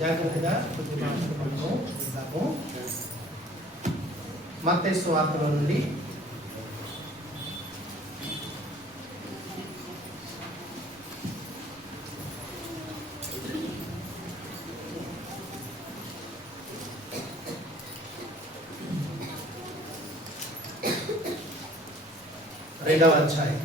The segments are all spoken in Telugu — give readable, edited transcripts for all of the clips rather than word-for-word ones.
జాగ్రత్తగా కొద్ది మాట్లాడుకుందాము. మత్తయి సువార్తలో నుండి రెండవ అధ్యాయం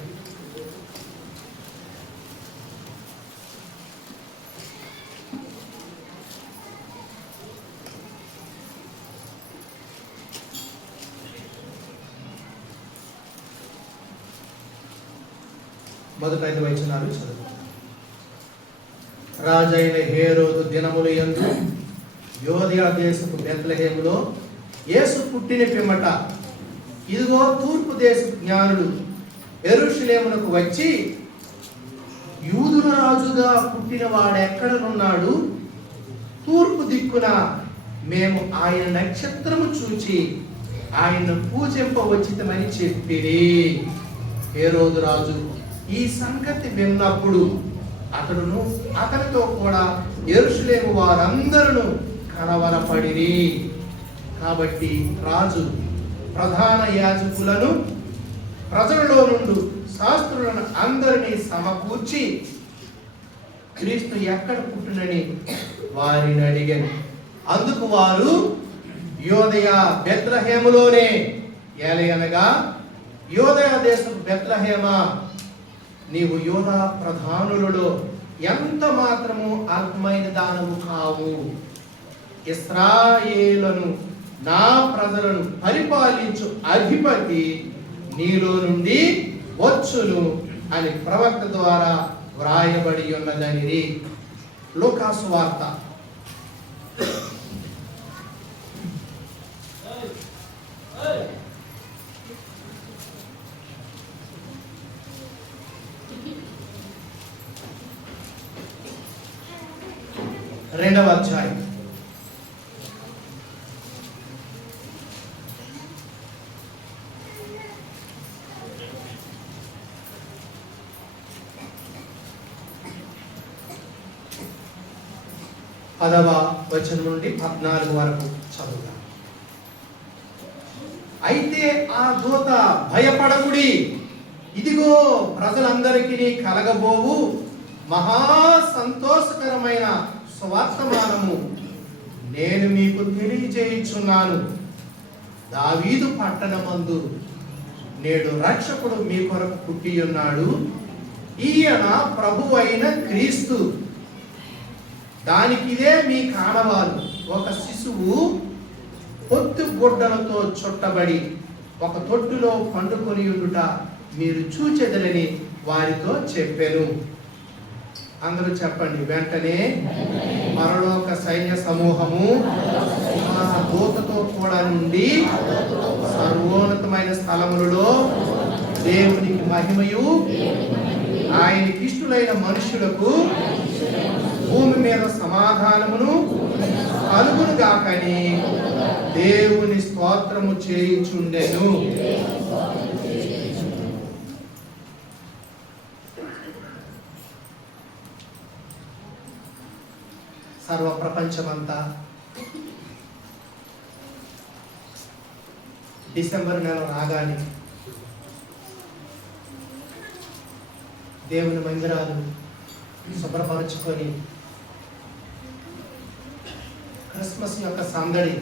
మొదటి 5 వచనాలు చదువు. రాజైన హేరోదు దినములు యందు యోదయ దేశపు బెత్లెహేములో యేసు పుట్టిన పిమ్మట ఇదిగో తూర్పు దేశపు జ్ఞానులు యెరూషలేమునకు వచ్చి, యూదుల రాజుగా పుట్టిన వాడెక్కడనున్నాడు? తూర్పు దిక్కున మేము ఆయన నక్షత్రము చూచి ఆయన్ను పూజింపవచ్చితమని చెప్పిరి. హేరోదు రాజు ఈ సంగతి విన్నప్పుడు అతడును అతనితో కూడా యెరూషలేము వారందరూ కలవరపడిరి. కాబట్టి రాజు ప్రధాన యాజకులను ప్రజలలో నుండి శాస్త్రులను అందరినీ సమకూర్చి క్రీస్తు ఎక్కడ పుట్టునని వారిని అడిగాను. అందుకు వారు యోదయ బెత్లెహేములోనే, ఏలయనగా యోదయ దేశపు బెత్లెహేమ, నీవు యోధా ప్రధానులలో ఎంత మాత్రము అల్పమైన దానము కావు. ఇశ్రాయేలును నా ప్రజలను పరిపాలించు అధిపతి నీలో నుండి వచ్చును అని ప్రవక్త ద్వారా వ్రాయబడి ఉన్నదని. లూకా సువార్త 2వ అధ్యాయం పదవ వచనం నుండి 14 వరకు చదువుదాం. అయితే ఆ దూత, భయపడకుడి, ఇదిగో ప్రజలందరికీ కలగబోవు మహా సంతోషకరమైన సువర్తమానము నేను మీకు తెలియజేయుచున్నాను. దావీదు పట్టణమందు నేడు రక్షకుడు మీ కొరకు పుట్టి ఉన్నాడు. ఈయన ప్రభువు అయిన క్రీస్తు. దానికిదే మీ కానవాలు. ఒక శిశువు పొత్తు గుడ్డలతో చుట్టబడి ఒక తొట్టులో పండుకొని ఉండుట మీరు చూచెదరని వారితో చెప్పెను. అందరూ చెప్పండి. వెంటనే పరలోక సైన్య సమూహము ఆ దూతతో కూడా నుండి సర్వోన్నతమైన స్థలములలో దేవునికి మహిమయు ఆయనకి ఇష్టలైన మనుషులకు భూమి మీద సమాధానమును కలుగును గాకని దేవుని స్తోత్రము చేయుచుండెను. సర్వ ప్రపంచమంతా డిసెంబర్ నెల రాగానే దేవుని మందిరాలు శుభ్రపరచుకొని క్రిస్మస్ యొక్క సందడి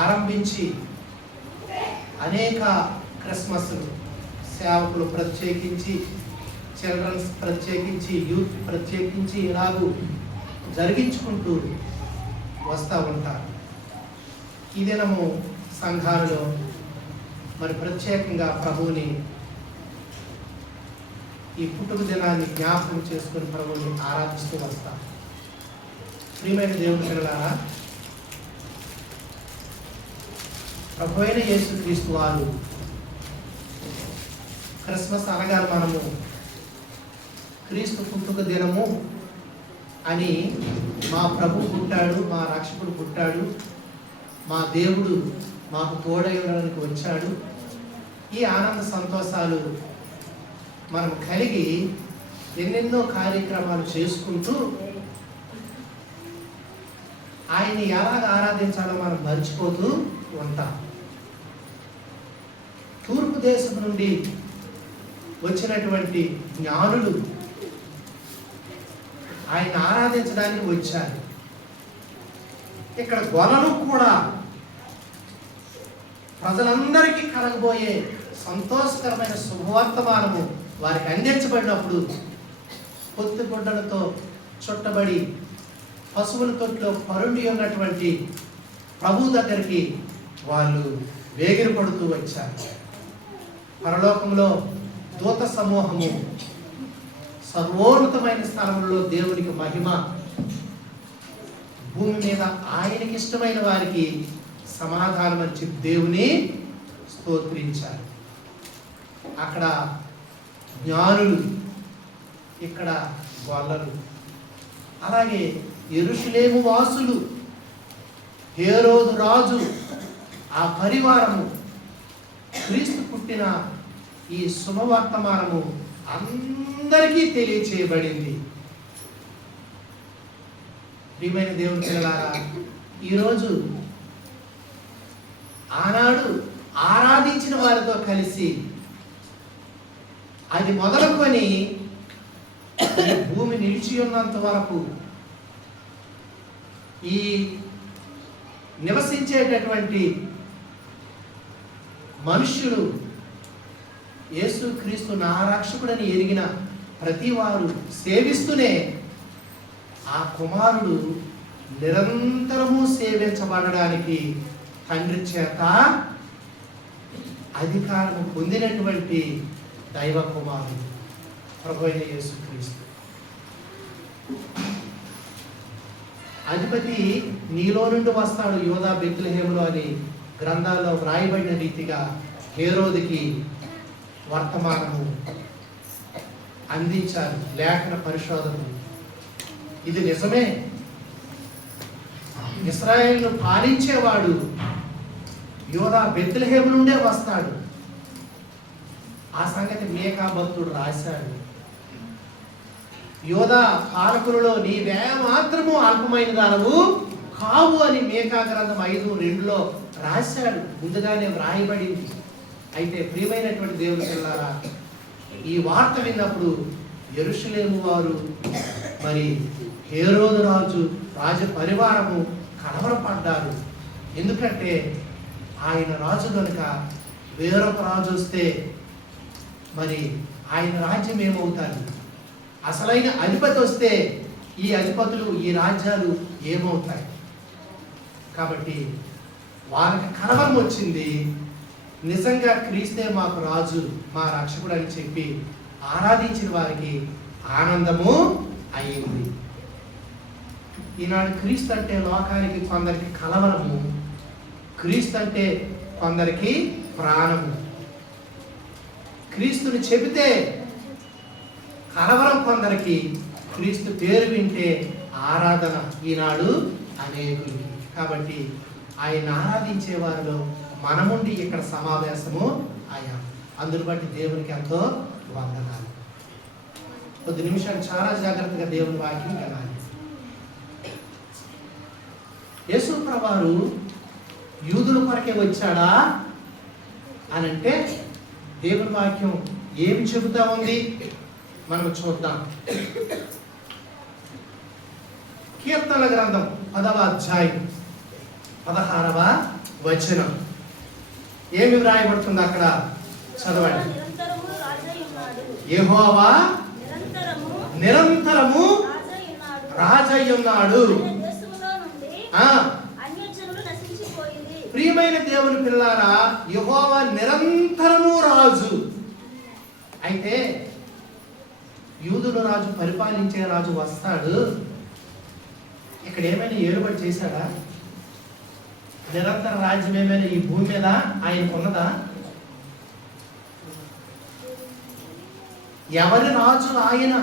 ఆరంభించి అనేక క్రిస్మస్ సేవకులు ప్రత్యేకించి, చిల్డ్రన్స్ ప్రత్యేకించి, యూత్ ప్రత్యేకించి ఇలాగూ జరిగించుకుంటూ వస్తూ ఉంటారు. ఈ దినము సంఘాలలో మరి ప్రత్యేకంగా ప్రభువుని ఈ పుట్టుక దినాన్ని జ్ఞాపకం చేసుకుని ప్రభువుని ఆరాధిస్తూ వస్తాం. ప్రియమైన దేవుని పిల్లలారా, ప్రభువైన యేసుక్రీస్తు వారు క్రిస్మస్ అనగా మనము క్రీస్తు పుట్టుక దినము అని మా ప్రభు పుట్టాడు, మా రక్షకుడు పుట్టాడు, మా దేవుడు మాకు తోడై ఉండడానికి వచ్చాడు, ఈ ఆనంద సంతోషాలు మనం కలిగి ఎన్నెన్నో కార్యక్రమాలు చేసుకుంటూ ఆయన్ని ఎలాగ ఆరాధించాలో మనం మర్చిపోతూ ఉంటాం. తూర్పు దేశం నుండి వచ్చినటువంటి జ్ఞానులు ఆయన ఆరాధించడానికి వచ్చారు. ఇక్కడ గొలను కూడా ప్రజలందరికీ కలగబోయే సంతోషకరమైన శుభవర్తమానము వారికి అందించబడినప్పుడు పొత్తు గుడ్డలతో చుట్టబడి పశువుల తొట్లో పరుండి ఉన్నటువంటి ప్రభు దగ్గరికి వాళ్ళు వేగిరి పడుతూ వచ్చారు. పరలోకంలో దూత సమూహము, సర్వోన్నతమైన స్థలంలో దేవునికి మహిమ, భూమి మీద ఆయనకి ఇష్టమైన వారికి సమాధానం అని చెప్పి దేవుని స్తోత్రించారు. అక్కడ జ్ఞానులు, ఇక్కడ గొల్లలు. అలాగే యెరూషలేము వాసులు, హేరోదు రాజు, ఆ పరివారము క్రీస్తు పుట్టిన ఈ శుభవర్తమానము అందరికీ తెలియచేయబడింది. ప్రియమైన దేవుని పిల్లలారా, ఈరోజు ఆనాడు ఆరాధించిన వారితో కలిసి అది మొదలుకొని ఈ భూమి నిలిచి ఉన్నంత వరకు ఈ నివసించేటటువంటి మనుష్యులు యేసుక్రీస్తు నా రక్షకుడని ఎరిగిన ప్రతి వారు సేవిస్తూనే ఆ కుమారుడు నిరంతరము సేవించబడడానికి తండ్రి చేత అధికారం పొందినటువంటి దైవ కుమారుడు ప్రభువైన యేసుక్రీస్తు. అధిపతి నీలో నుండి వస్తాడు యోధా బెత్లెహేములో అని గ్రంథాల్లో వ్రాయబడిన రీతిగా హేరోదుకి వర్తమానము అందించారు లేఖన పరిశోధకులు. ఇది నిజమే, ఇశ్రాయేలును పాలించేవాడు యోధా బెత్లెహేము నుండే వస్తాడు. ఆ సంగతి మీకా భక్తుడు రాశాడు. యోధా పాలకులలో నీవే మాత్రము అల్పమైన దానవు కావు అని మీకా గ్రంథం 5:2 రాశాడు. ముందుగానే వ్రాయబడింది. అయితే ప్రియమైనటువంటి దేవుని పిల్లారా, ఈ వార్త విన్నప్పుడు యెరూషలేము వారు మరి హేరోదు రాజు రాజ పరివారము కలవరపడ్డారు. ఎందుకంటే ఆయన రాజు కనుక వేరొక రాజు వస్తే మరి ఆయన రాజ్యం ఏమవుతారు? అసలైన అధిపతి వస్తే ఈ అధిపతులు, ఈ రాజ్యాలు ఏమవుతాయి? కాబట్టి వారికి కలవరం వచ్చింది. నిజంగా క్రీస్తే మాకు రాజు, మా రక్షకుడు అని చెప్పి ఆరాధించిన వారికి ఆనందము అయింది. ఈనాడు క్రీస్తు అంటే లోకానికి కొందరికి కలవరము, క్రీస్తు అంటే కొందరికి ప్రాణము. క్రీస్తుని చెబితే కలవరం కొందరికి, క్రీస్తు పేరు వింటే ఆరాధన ఈనాడు అనేకులకి. కాబట్టి ఆయన ఆరాధించే వారిలో మనముండి ఇక్కడ సమావేశము అయ్యాం. అందును బట్టి దేవునికి ఎంతో వందనాలు. కొద్ది నిమిషాలు చాలా జాగ్రత్తగా దేవుని వాక్యం వినాలి. యేసు ప్రభువారు యూదుల కొరకే వచ్చాడా అని అంటే దేవుని వాక్యం ఏమి చెబుతా ఉంది మనం చూద్దాం. కీర్తనల గ్రంథం 10వ అధ్యాయం 16వ వచనం ఏమి వ్రాయబడుతుంది అక్కడ? చదవండి. యెహోవా నిరంతరము రాజయ్యున్నాడు. ప్రియమైన దేవుని పిల్లారా, యెహోవా నిరంతరము రాజు. అయితే యూదుల రాజు, పరిపాలించే రాజు వస్తాడు. ఇక్కడ ఏమైనా ఏలుబడి చేశాడా? నిరంతర రాజ్యం ఏమైనా ఈ భూమి మీద ఆయనకున్నదా? ఎవరి రాజు ఆయన?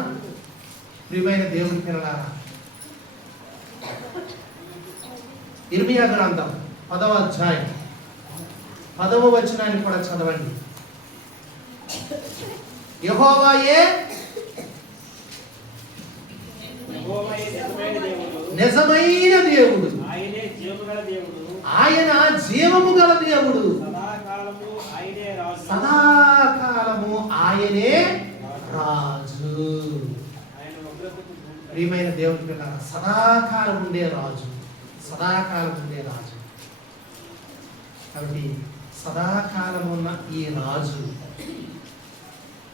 ప్రియమైన దేవుని పిల్లలారా, ఇర్మియా గ్రంథం 10వ అధ్యాయం 10వ వచనాన్ని కూడా చదవండి. యెహోవాయే నిజమైన దేవుడు, ఆయన జీవము గల దేవుడు, సదాకాలము ఆయనే రాజు. ప్రియమైన దేవుని పిల్లలారా, సదాకాలం ఉండే రాజు, సదాకాలం ఉండే రాజు. కాబట్టి సదాకాలం ఉన్న ఈ రాజు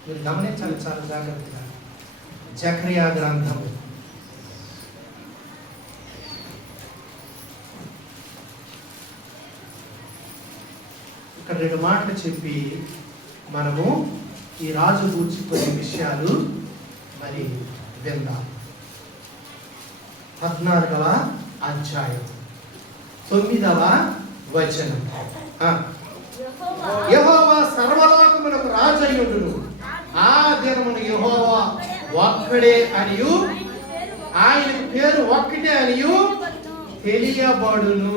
మీరు గమనించాలి చాలా జాగ్రత్తగా. జకర్యా గ్రంథం ఇక్కడ 2 మాటలు చెప్పి మనము ఈ రాజు గురించి కొన్ని విషయాలు మరి విందాం. 14వ అధ్యాయం 9వ వచనం. యెహోవా సర్వలోకమునకు రాజయ్యుండును, ఆ దినమున యెహోవా ఒక్కడే అనియు ఆయన పేరు ఒక్కటే అనియు తెలియబడును.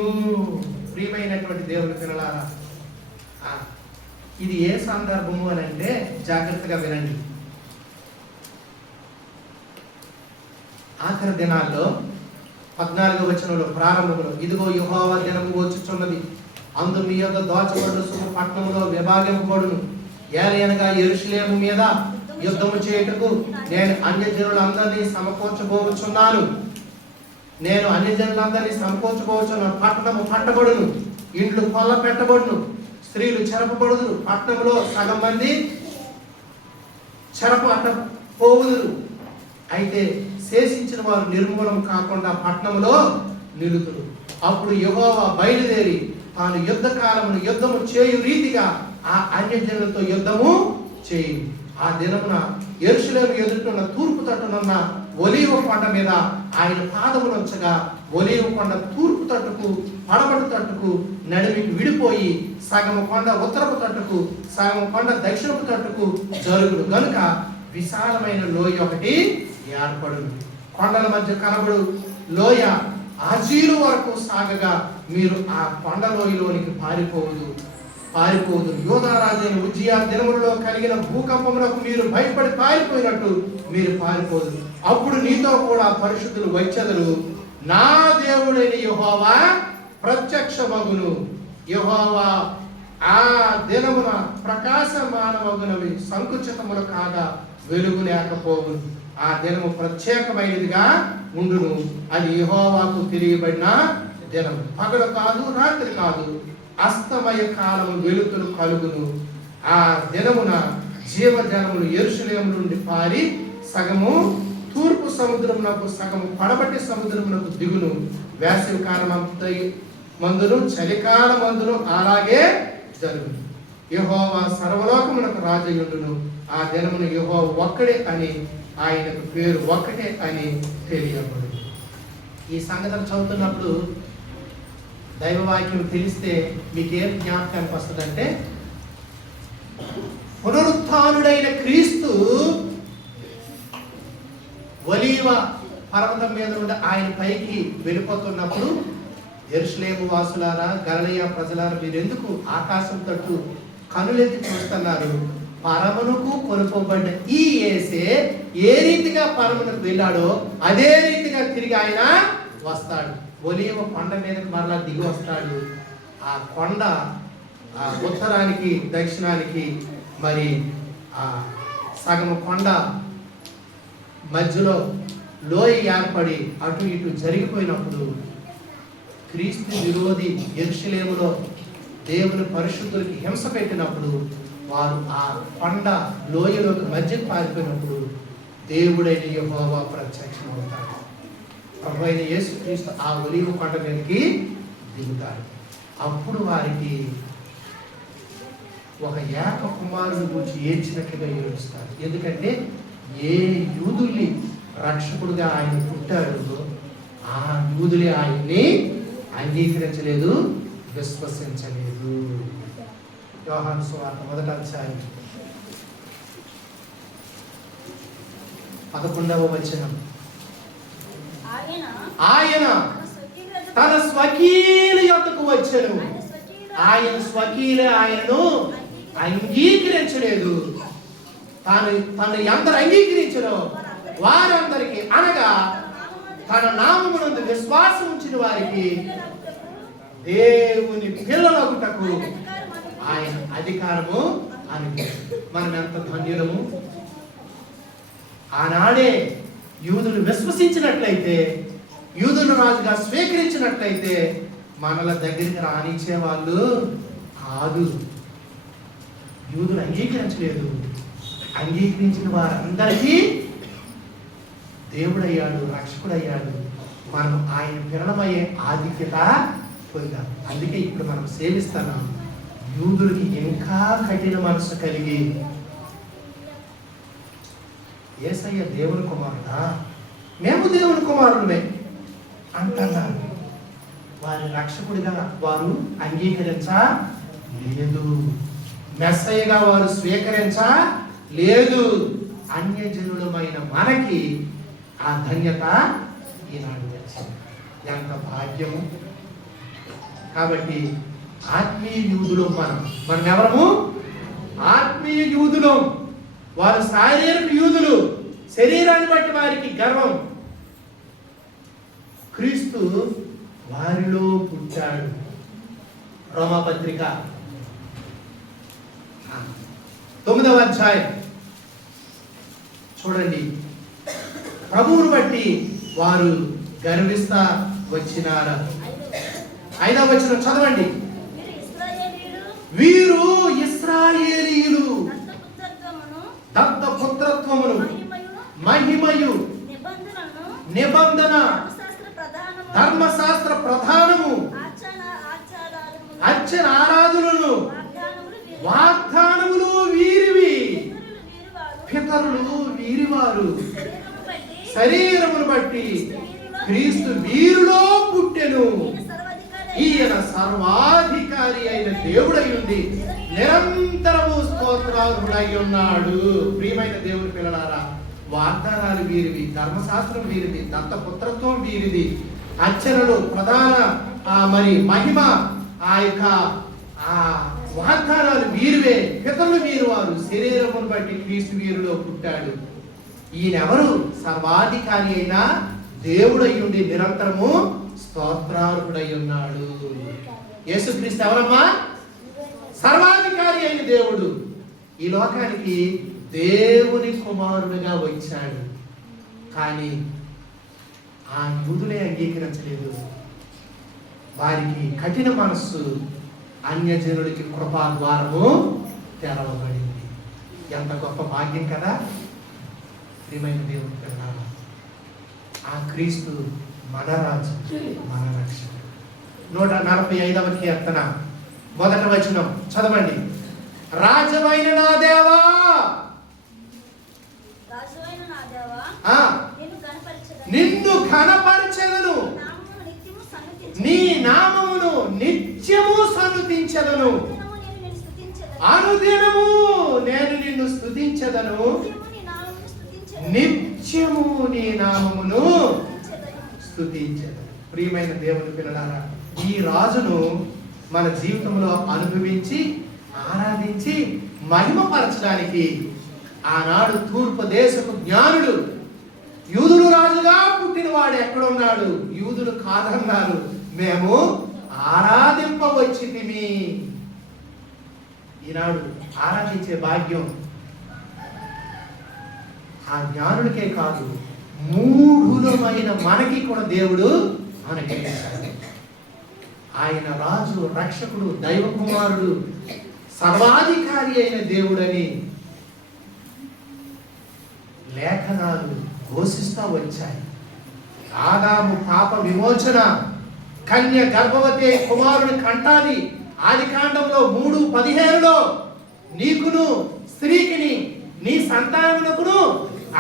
ప్రియమైనటువంటి దేవుని పిల్లలారా, ఇది ఏ సందర్భము అని అంటే జాగ్రత్తగా వినండి. ఆఖరి దినాల్లో 14వ వచనంలో ప్రారంభంలో, ఇదిగో యెహోవా దినము వచ్చుచున్నది, అందు మీ యొద్ద దోచబడు పట్టణంలో విభాగింపబడును. ఏలయనగా యెరూషలేము మీద యుద్ధము చేయుటకు నేను అన్యజనులందరినీ సమకూర్చబోచున్నాను. నేను అన్యజనులందరినీ సమకూర్చబోచున్నాను. పట్టణము పట్టబడును, ఇండ్లు కొల్ల పెట్టబడును, స్త్రీలు చెరపబడుదురు. పట్టణంలో సగం మంది చెరప పోవుదురు. అయితే శేషించిన వారు నిర్మూలం కాకుండా పట్టణంలో నిలుతురు. అప్పుడు యెహోవా బయలుదేరి తాను యుద్ధ కాలమును యుద్ధము చేయు రీతిగా ఆ అన్యజనులతో యుద్ధము చేయు. ఆ దినమున యెరూషలేము ఎదుటనున్న తూర్పు తట్టునున్న ఒలీవ కొండ మీద ఆయన పాదములుంచగా ఒలీవ కొండ తూర్పు తట్టుకు పడమటి తట్టుకు నడిమికి విడిపోయి సగము కొండ ఉత్తరపు తట్టుకు సగము కొండ దక్షిణపు తట్టుకు జరుగుడు గనుక విశాలమైన లోయ ఒకటి ఏర్పడును. కొండల మధ్య కనబడు లోయ ఆజీరు వరకు సాగగా మీరు ఆ కొండ లోయలోనికి పారిపోదు. యోధారాజైన ఉజ్జియా దినములలో కలిగిన భూకంపములకు మీరు భయపడి పారిపోయినట్టు మీరు పారిపోదు. అప్పుడు నీతో కూడా పరిశుద్ధులు వచ్చెదరు. నా దేవుడైన యెహోవా ప్రత్యక్షమగును. యెహోవా ఆ దినమున ప్రకాశమానమగునవి సంకుచితములు కాగా వెలుగు లేకపోవును. ఆ దినము ప్రత్యేకమైనదిగా ఉండును. అది యెహోవాకు తెలియబడిన దినము. పగలు కాదు, రాత్రి కాదు, అస్తమయ కాలము వెలుతురు కలుగును. ఆ దినమున జీవజనములు యెరూషలేము నుండి పారి సగము తూర్పు సముద్రమునకు సగము పడమటి సముద్రమునకు దిగును. వేసవి కాలం మందును చలికాల మందును అలాగే జరుగును. యెహోవా సర్వలోకమునకు రాజయుండును. ఆ దినమున యెహోవా ఒక్కడే అని ఆయనకు పేరు ఒక్కటే అని తెలియబడు. ఈ సంగతులు చదువుతున్నప్పుడు దైవవాక్యం తెలిస్తే మీకేం జ్ఞాపకానికి వస్తుందంటే, పునరుత్థానుడైన క్రీస్తు ఒలీవ పర్వతం మీద నుండి ఆయన పైకి వెళ్ళిపోతున్నప్పుడు, యెరూషలేము వాసులారా, గలిలయ ప్రజలారా, మీరెందుకు ఆకాశం తట్టు కనులెత్తి చూస్తున్నారు? పరమునకు కొనుకోబడ్డ ఈ యేసే ఏ రీతిగా పరమునకు వెళ్ళాడో అదే రీతిగా తిరిగి ఆయన వస్తాడు. ఒలీవ కొండ మీదకి మరలా దిగి వస్తాడు. ఆ కొండ ఉత్తరానికి దక్షిణానికి మరి సగము కొండ మధ్యలో లోయ ఏర్పడి అటు ఇటు జరిగిపోయినప్పుడు, క్రీస్తు విరోధి యెరూషలేములో దేవుని పరిశుద్ధులకి హింస పెట్టినప్పుడు, వారు ఆ కొండ లోయలోకి మధ్యకు పారిపోయినప్పుడు దేవుడైన యెహోవా ప్రత్యక్షమవుతాడు. ప్రభువైన యేసుక్రీస్తు ఆ ఒలీవ కొండ మీదకి దిగుతాడు. అప్పుడు వారికి ఒక ఏక కుమారుని గురించి ఏడ్చినట్లుగా ఏడుస్తారు. ఎందుకంటే ఏ యూదుల్ని రక్షకుడుగా ఆయన పుట్టాడు, ఆ యూదులే ఆయన్ని అంగీకరించలేదు, విశ్వసించలేదు. యోహాను సువార్త 1వ అధ్యాయం 11వ వచనం. ఆయన తన స్వకీయుల యొద్దకు వచ్చెను, ఆయన స్వకీయులే ఆయనను అంగీకరించలేదు. తను ఎందరు అంగీకరించరో వారందరికీ, అనగా తన నామమునందు విశ్వాసం ఉంచిన వారికి దేవుని పిల్లలగుటకు ఆయన అధికారము అనుగ్రహించాడు. మనం ఎంత ధన్యులము! ఆనాడే యూదులు విశ్వసించినట్లయితే, యూదులు రాజుగా స్వీకరించినట్లయితే మనల దగ్గరికి రానిచ్చే వాళ్ళు కాదు. యూదులు అంగీకరించలేదు. అంగీకరించిన వారందరికీ దేవుడయ్యాడు, రక్షకుడయ్యాడు. మనం ఆయన పిల్లలమయ్యే ఆధిక్యత పొందాం. అందుకే ఇప్పుడు మనం సేవిస్తున్నాం. యూదులకి ఇంకా కఠిన మనసు కలిగి, యేసయ్య దేవుని కుమారుడా, మేము దేవుని కుమారులమే అంటున్నారు. వారి రక్షకుడిగా వారు అంగీకరించలేదు, మెస్సయ్యగా వారు స్వీకరించలేదు. అన్యజనులమైన మనకి ఆ ధన్యత ఈనాడు వచ్చింది. ఎంత భాగ్యము! కాబట్టి ఆత్మీయ యూదులు మనం ఎవరము? ఆత్మీయ యూదులు. వారు శారీరక యూదులు, శరీరాన్ని బట్టి వారికి గర్వం. క్రీస్తు వారిలో పుట్టాడు. రోమాపత్రిక 9వ అధ్యాయం చూడండి. ప్రభువును బట్టి వారు గర్విస్తా వచ్చినారా? 5వ వచనం చదవండి. వీరు ఇశ్రాయేలీయులు దత్తపుత్రత్వమును, మహిమయు, నిబంధన, ధర్మశాస్త్ర ప్రధానము, అర్చన ఆరాధనలు, వాగ్దానములు వీరివి. పితరులు వీరివారు. శరీరమును బట్టి క్రీస్తు వీరిలో పుట్టెను. ఈయన సర్వాధికారి అయిన దేవుడై ఉంది, నిరంతరము స్తోత్రార్హుడై ఉన్నాడు. ప్రియమైన దేవుని పిల్లలారా, వాగ్దానాలు వీరివి, ధర్మశాస్త్రం వీరిది, దత్తపుత్రత్వం వీరిది, అర్చనలు ప్రధాన మరి మహిమ, ఆ యొక్క వాగ్దానాలు వీరివే. పితరులు వీరు వారు. శరీరమును బట్టి క్రీస్తు వీరిలో పుట్టాడు. ఈయనెవరు? సర్వాధికారి అయిన దేవుడై ఉండి నిరంతరము స్తోత్రార్హుడై ఉన్నాడు. యేసుక్రీస్తు ఎవరమ్మా? సర్వాధికారి అయిన దేవుడు. ఈ లోకానికి దేవుని కుమారుడుగా వచ్చాడు. కానీ ఆ యూదులే అంగీకరించలేదు. వారికి కఠిన మనస్సు, అన్యజనుడికి కృపా ద్వారము తెరవబడింది. ఎంత గొప్ప భాగ్యం కదా ప్రియమైన దేవుని పిల్లలారా! ఆ క్రీస్తు మన రాజు, మన రక్షకుడు. 145వ కీర్తన 1వ వచనం చదవండి. రాజమైన నా దేవా, నిన్ను ఘనపరచెదను, నీ నామమును నిత్యము సన్నుతించెదను. అనుదినము నేను నిన్ను స్తుతించెదను, నిత్యము నీ నామమును స్తుతించెదను. ప్రియమైన దేవుని పిల్లలారా, ఈ రాజును మన జీవితంలో అనుభవించి ఆరాధించి మహిమపరచడానికి ఆనాడు తూర్పు దేశపు జ్ఞానుడు, యూదులు రాజుగా పుట్టిన వాడు ఎక్కడున్నాడు? యూదులు కాదన్నారు, మేము ఆరాధింపవచ్చితిమి. ఈనాడు ఆరాధించే భాగ్యం ఆ జ్ఞానుడికే కాదు, మూఢులమైన మనకి కూడా దేవుడు అనుగ్రహించాడు. ఆయన రాజు, రక్షకుడు, దైవ కుమారుడు, సర్వాధికారి అయిన దేవుడని లేఖనాలు ఘోషిస్తూ వచ్చాయి. ఆదాము పాప విమోచన కన్య గర్భవతి కుమారుని కంటాది. ఆదికాండంలో 3:15 నీకును స్త్రీకిని నీ సంతానమునకును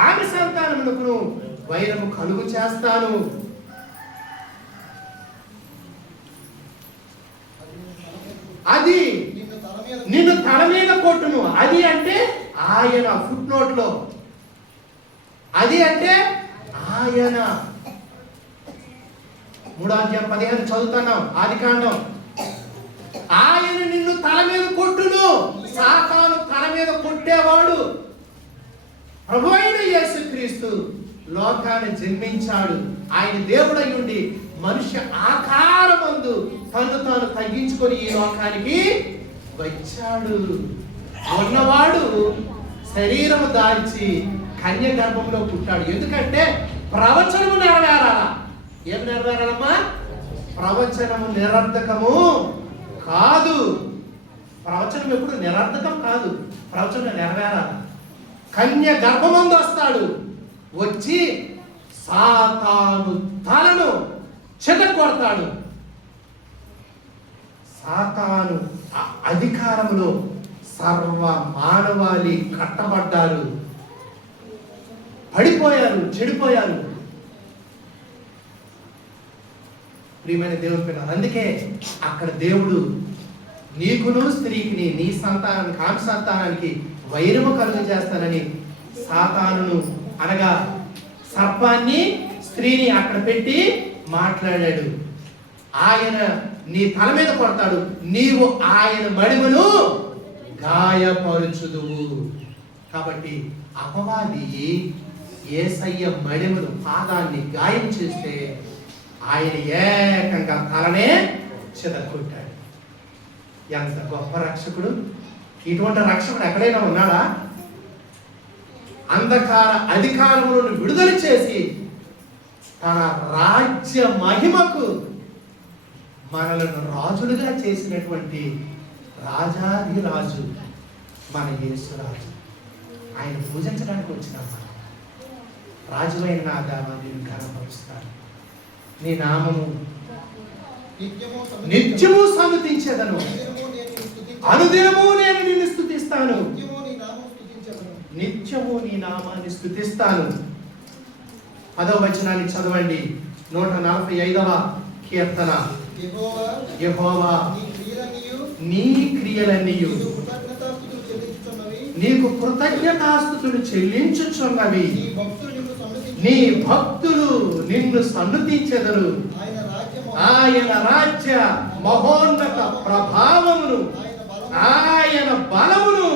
ఆమె సంతానమునకును వైరము కలుగు చేస్తాను. అది నిన్ను తల మీద కొట్టును. అది అంటే ఆయన ఫుట్ నోట్ లో, అది అంటే ఆయన 3:15 చదువుతున్నాం ఆదికాండం. ఆయన నిన్ను తల మీద కొట్టును. సాతాను తల మీద కొట్టేవాడు. ప్రభువైన యేసుక్రీస్తు లోకాన్ని జన్మించాడు. ఆయన దేవుడై ఉండి మనుష్య ఆకారమందు తను తాను తగ్గించుకొని ఈ లోకానికి వచ్చాడు. ఉన్నవాడు శరీరము దాల్చి కన్య గర్భంలో పుట్టాడు. ఎందుకంటే ప్రవచనము నెరవేరాల. ఏం నెరవేరాలమ్మా? ప్రవచనము నిరర్ధకము కాదు. ప్రవచనం ఎప్పుడు నిరర్ధకం కాదు. ప్రవచనం నెరవేరాలి. కన్య గర్భమందు వస్తాడు. వచ్చి సాతాను తలను చెదకొడతాడు. సాతాను అధికారంలో సర్వ మానవాళి కట్టబడ్డారు, పడిపోయారు, చెడిపోయారు. ప్రియమైన దేవుని పిల్లలు, అందుకే అక్కడ దేవుడు నీకును స్త్రీకి నీ సంతానానికి ఆమె సంతానానికి వైరము కలుగు చేస్తానని సాతానును అనగా సర్పాన్ని స్త్రీని అక్కడ పెట్టి మాట్లాడాడు. ఆయన నీ తల మీద కొడతాడు, నీవు ఆయన మడిమను గాయపరుచుదువు. కాబట్టి అపవాది యేసయ్య మడిమను పాదాన్ని గాయం చేస్తే ఆయన ఏకంగా తలనే చెదకొట్టాడు. ఎంత గొప్ప రక్షకుడు! ఇటువంటి రక్షకుడు ఎక్కడైనా ఉన్నాడా? అంధకార అధికారములను విడుదల చేసి తన రాజ్య మహిమకు మనలను రాజులుగా చేసినటువంటి రాజాధిరాజు మన యేసురాజు. ఆయన పూజించడానికి వచ్చిన రాజువైన నా దేవా నేను ఘనపరుస్తాను. నీ నామము నిత్యము సన్నుతించెదను. అనుదినము నేను నిన్ను స్తుతిస్తాను. నిత్యము నీ నామాన్ని స్తుతిస్తాను. 10వ వచనాన్ని చదవండి. 145వ కీర్తన. యెహోవా నీ క్రియలన్నీయు నీకు కృతజ్ఞతాస్తుతులు చెల్లించుచున్నవి. నీ భక్తులు నిన్ను సన్నుతించెదరు. ఆయన రాజ్య మహోన్నత ప్రభావమును ఆయన బలమును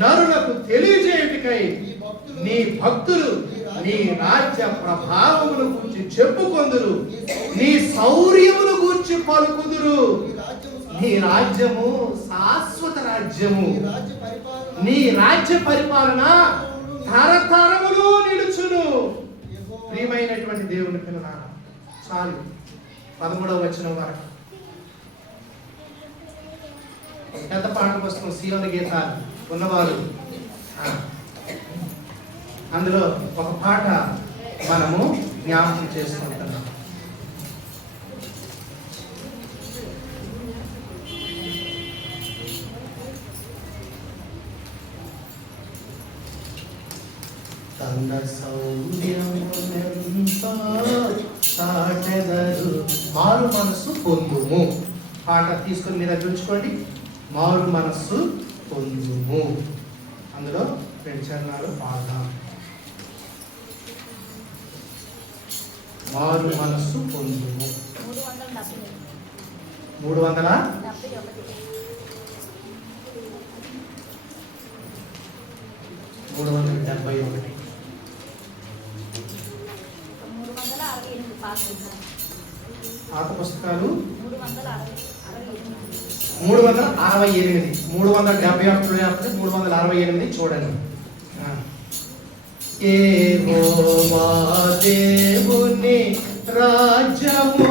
నరులకు తెలియజేయుటకై నీ భక్తులు నీ రాజ్య ప్రభావమును గురించి చెప్పుకొందురు. నీ శౌర్యమును గురించి పలుకుదురు. నీ రాజ్యము శాశ్వత రాజ్యము. నీ రాజ్య పరిపాలన తరతరములు నిలుచును. ప్రియమైనటువంటి దేవుని పిల్లలారా, చాలు 13వ వచనం వరకు. పెద్ద పాట పుస్తకం సీయోను గీతాలు ఉన్నవారు అందులో ఒక పాట మనము జ్ఞాపకం చేసుకుంటున్నాం. తన సౌర్యమునంతా చాటెదరు. మారు మనస్సు పొందుము. పాట తీసుకొని మీద ఉంచుకోండి. మారు మనస్సు పొందుము. అందులో 2 చరణాలు పాడదాం. మారు మనస్సు పొందుము. 371 పాత పుస్తకాలు 368 378 368 చూడండి. యెహోవా దేవుని రాజ్యము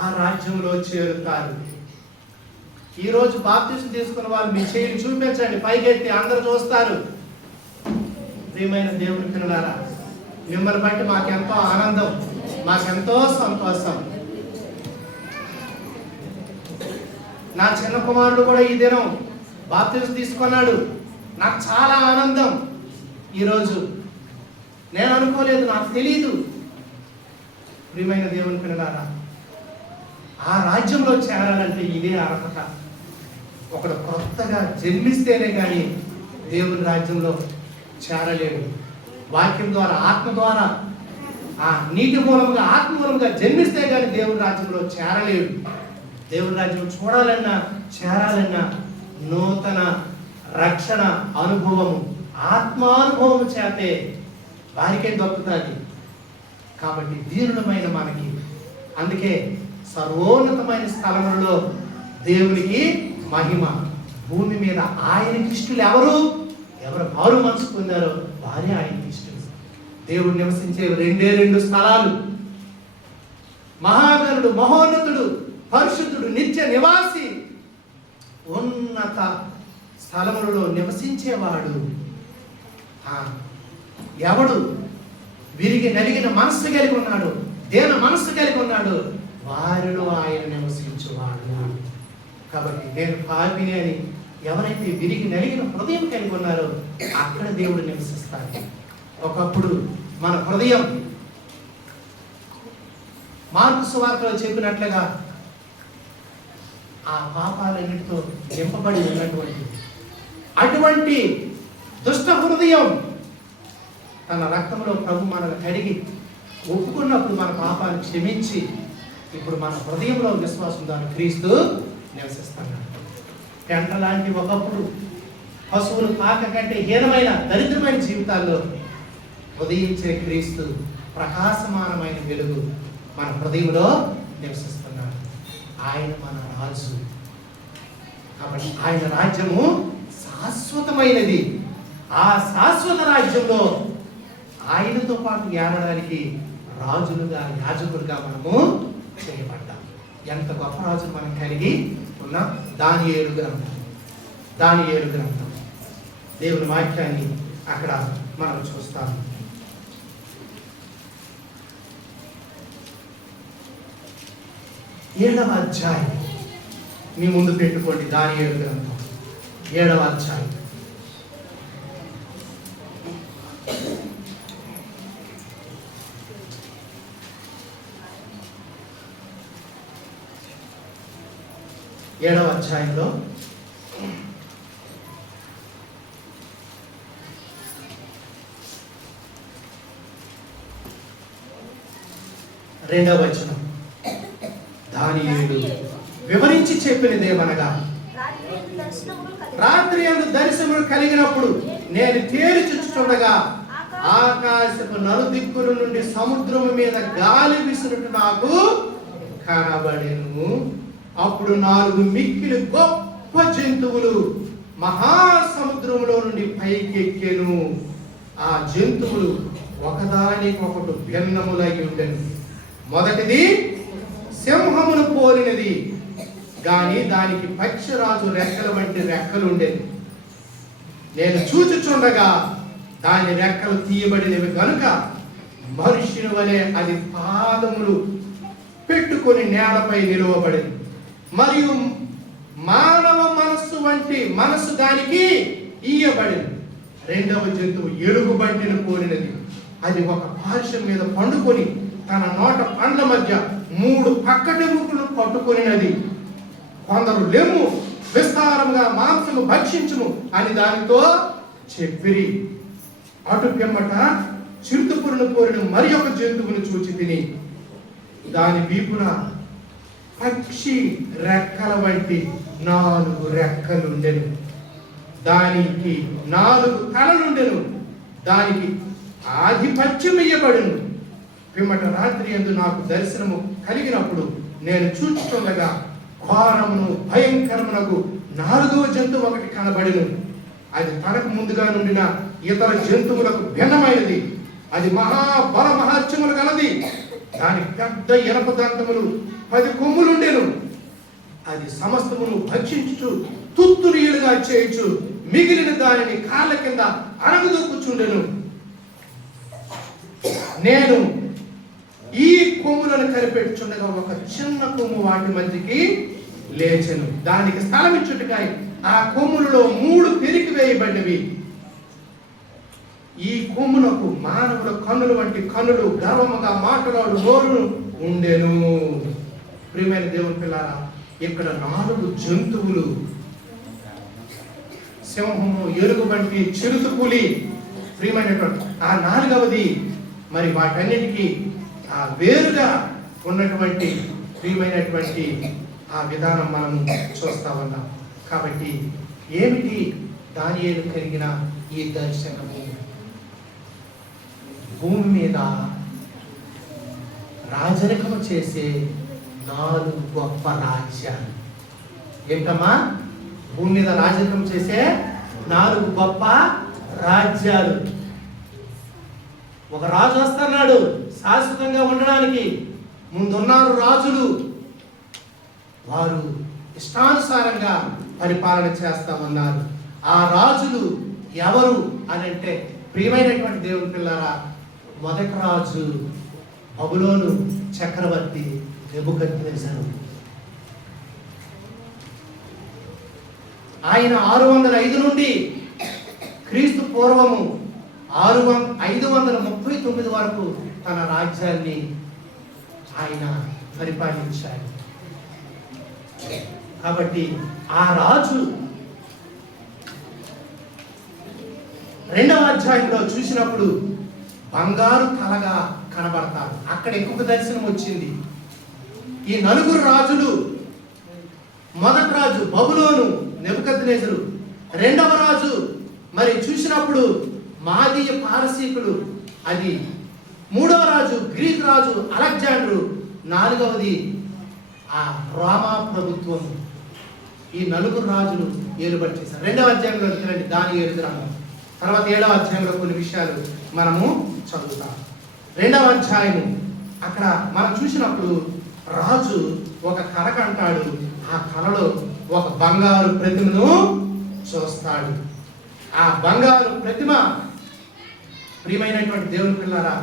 ఆ రాజ్యంలో చేరుతారు. ఈ రోజు బాప్తిసం తీసుకున్న వాళ్ళు మీ చేయిని చూపించండి, పైకెత్తి అందరూ చూస్తారు. ప్రియమైన దేవుని పిల్లలారా, మిమ్మల్ని బట్టి మాకెంతో ఆనందం, మాకెంతో సంతోషం. నా చిన్న కుమారుడు కూడా ఈ దినం బాప్తిసం తీసుకున్నాడు. నాకు చాలా ఆనందం. ఈరోజు నేను అనుకోలేదు, నాకు తెలియదు. ప్రియమైన దేవుని పిల్లలారా, ఆ రాజ్యంలో చేరాలంటే ఇదే అర్హత. ఒకడు కొత్తగా జన్మిస్తేనే కానీ దేవుని రాజ్యంలో చేరలేడు. వాక్యం ద్వారా, ఆత్మ ద్వారా, ఆ నీటి మూలంగా, ఆత్మ మూలంగా జన్మిస్తే కానీ దేవుని రాజ్యంలో చేరలేడు. దేవుని రాజ్యం చూడాలన్నా, చేరాలన్నా నూతన రక్షణ అనుభవము, ఆత్మానుభవం చేతే వారికే దొరుకుతుంది. కాబట్టి దీనులమైన మనకి, అందుకే సర్వోన్నతమైన స్థలములలో దేవునికి మహిమ. భూమి మీద ఆయనకి ఇష్టలు ఎవరు మారు మనసు పొందారో వారే ఆయనకి ఇష్టలు. దేవుడు నివసించే రెండు స్థలాలు. మహాగణుడు, మహోన్నతుడు, పరిశుద్ధుడు, నిత్య నివాసి, ఉన్నత స్థలములలో నివసించేవాడు ఎవడు? విరిగి నలిగిన మనస్సు కలిగి ఉన్నాడు, దేన మనస్సు కలిగి ఉన్నాడు, వారిలో ఆయన నివసించువాడు. కాబట్టి నేను పాపిని అని ఎవరైతే విరిగి నలిగిన హృదయం కలిగి ఉన్నారో అక్కడ దేవుడు నివసిస్తాడు. ఒకప్పుడు మన హృదయం మార్కు సువార్తలో చెప్పినట్లుగా ఆ పాపాలన్నిటితో నింపబడి అటువంటి దుష్ట హృదయం తన రక్తంలో ప్రభు మనల్ని కడిగి ఒప్పుకున్నప్పుడు మన పాపాన్ని క్షమించి ఇప్పుడు మన హృదయంలో విశ్వాసం ద్వారా క్రీస్తు నివసిస్తున్నాడు. పెంట లాంటి ఒకప్పుడు పశువులు పాక కంటే హీనమైన దరిద్రమైన జీవితాల్లో ఉదయించే క్రీస్తు ప్రకాశమానమైన వెలుగు మన హృదయంలో నివసిస్తున్నాడు. ఆయన మన రాజు. కాబట్టి ఆయన రాజ్యము శాశ్వతమైనది. ఆ శాశ్వత రాజ్యంలో ఆయనతో పాటు ఏడడానికి రాజులుగా యాజకులుగా మనము చేయబడ్డాం. ఎంత గొప్ప రాజులు మనం కలిగి ఉన్నాం. దానియేలు గ్రంథం దేవుని వాక్యాన్ని అక్కడ మనం చూస్తాము. 7వ అధ్యాయం మీ ముందు పెట్టుకోండి. దానియేలు గ్రంథం 7వ అధ్యాయం. ఏడవ అధ్యాయంలో 2వ వచనం. దానియేలు వివరించి చెప్పినదేమనగా, రాత్రి యందు దర్శనములు కలిగినప్పుడు నేను తేరి చూచుచుండగా ఆకాశపు నలుదిక్కుల నుండి సముద్రము మీద గాలి విసురుట నాకు కనబడెను. అప్పుడు 4 మిక్కిలి గొప్ప జంతువులు మహాసముద్రములో నుండి పైకెక్కెను. ఆ జంతువులు ఒకదానికొకటి భిన్నములై ఉండెను. మొదటిది సింహమును పోలినది, గాని దానికి పక్షిరాజు రెక్కల వంటి రెక్కలు ఉండేది. నేను చూచుచుండగా దాని రెక్కలు తీయబడినవి కనుక మనుష్యుని వలె అది పాదములు పెట్టుకొని నేలపై నిలువబడింది. మరియు మానవ మనస్సు వంటి మనస్సు దానికి ఇయ్యబడింది. 2వ జంతువు ఎలుగుబంటిని పోలినది. అది ఒక పార్శ్వం మీద పండుకొని తన నోట పండ్ల మధ్య 3 పక్కటెముకలు పట్టుకొనినది. కొందరు లెమ్ము, విస్తారంగా మాంసము భక్షించుము అని దానితో చెప్పిరి. అటు పిమ్మట చిరుతపురును కోరిన మరి ఒక జంతువును చూచి తిని, దాని వీపున పక్షి రెక్కల వంటి 4 రెక్కలుండెను. దానికి 4 తలలుండెను. దానికి ఆధిపత్యం ఇయ్యబడును. పిమ్మట రాత్రి యందు నాకు దర్శనము కలిగినప్పుడు నేను చూచుచుండగా ఘోరమును భయంకరమునకు 4వ జంతువు ఒకటి కనబడెను. అది తనకు ముందుగా నుండిన ఇతర జంతువులకు భిన్నమైనది. అది మహాబల మహాత్యములు గలది. దాని పెద్ద ఇనప దంతములు 10 కొమ్ములుండెను. అది సమస్తమును భక్షించుచు తుత్తురీయులుగా చేయుచు మిగిలిన దానిని కాళ్ళ కింద అణగదొక్కుచుండెను. నేను ఈ కొమ్ములను కనిపెట్టుచుండగా ఒక చిన్న కొమ్ము వాటి మధ్యకి లేచెను. దానికి స్థలం ఇచ్చుటకై ఆ కొమ్ములలో 3 పెరికి వేయబడినవి. ఈ కొమ్మునకు మానవుల కన్నుల వంటి కన్నులు, గర్వముగా మాట్లాడు నోరు ఉండెను. ప్రియమైన దేవుని పిల్లారా, ఇక్కడ 4 జంతువులు, సింహము, ఎలుగుబంటి, చిరుతపులి, ప్రియమైనటువంటి ఆ 4వది మరి వాటన్నిటికీ వేరుగా ఉన్నటువంటి ప్రియమైనటువంటి ఆ విధానం మనం చూస్తా ఉన్నాం. కాబట్టి ఏమిటి దానియేలు కలిగిన ఈ దర్శనము? భూమి మీద రాజరికము చేసే 4 గొప్ప రాజ్యాలు. ఏంటమ్మా? భూమి మీద రాజరికం చేసే 4 గొప్ప రాజ్యాలు. ఒక రాజు వస్తున్నాడు శాశ్వతంగా ఉండడానికి. ముందున్నారు రాజులు, వారు ఇష్టానుసారంగా పరిపాలన చేస్తామన్నారు. ఆ రాజులు ఎవరు అని అంటే, ప్రియమైనటువంటి దేవుని పిల్లారా, మొదటి రాజు బబులోను చక్రవర్తి నెబుకద్నెజరు. ఆయన 605 నుండి క్రీస్తు పూర్వము 539 వరకు తన రాజ్యాన్ని ఆయన పరిపాలించాడు. కాబట్టి ఆ రాజు 2వ అధ్యాయంలో చూసినప్పుడు బంగారు తలగా కనబడతాడు. అక్కడ ఇంకొక దర్శనం వచ్చింది. ఈ 4 రాజులు, మొదటి రాజు బబులోను నెబుకద్నెజరు, రెండవ రాజు మరి చూసినప్పుడు మాదీయ పారసీకులు, అది మూడవ రాజు గ్రీక్ రాజు అలెగ్జాండరు, నాలుగవది ఆ రోమా ప్రభుత్వం. ఈ నలుగురు రాజులు ఏలుబడి చేశారు. రెండవ అధ్యాయంలో రండి, దానియేలు గ్రంథం తర్వాత 7వ అధ్యాయంలో కొన్ని విషయాలు మనము చదువుతాం. 2వ అధ్యాయము అక్కడ మనం చూసినప్పుడు రాజు ఒక కళ కంటాడు. ఆ కళలో ఒక బంగారు ప్రతిమను చూస్తాడు. ఆ బంగారు ప్రతిమ, ప్రియమైనటువంటి దేవుని పిల్లారా,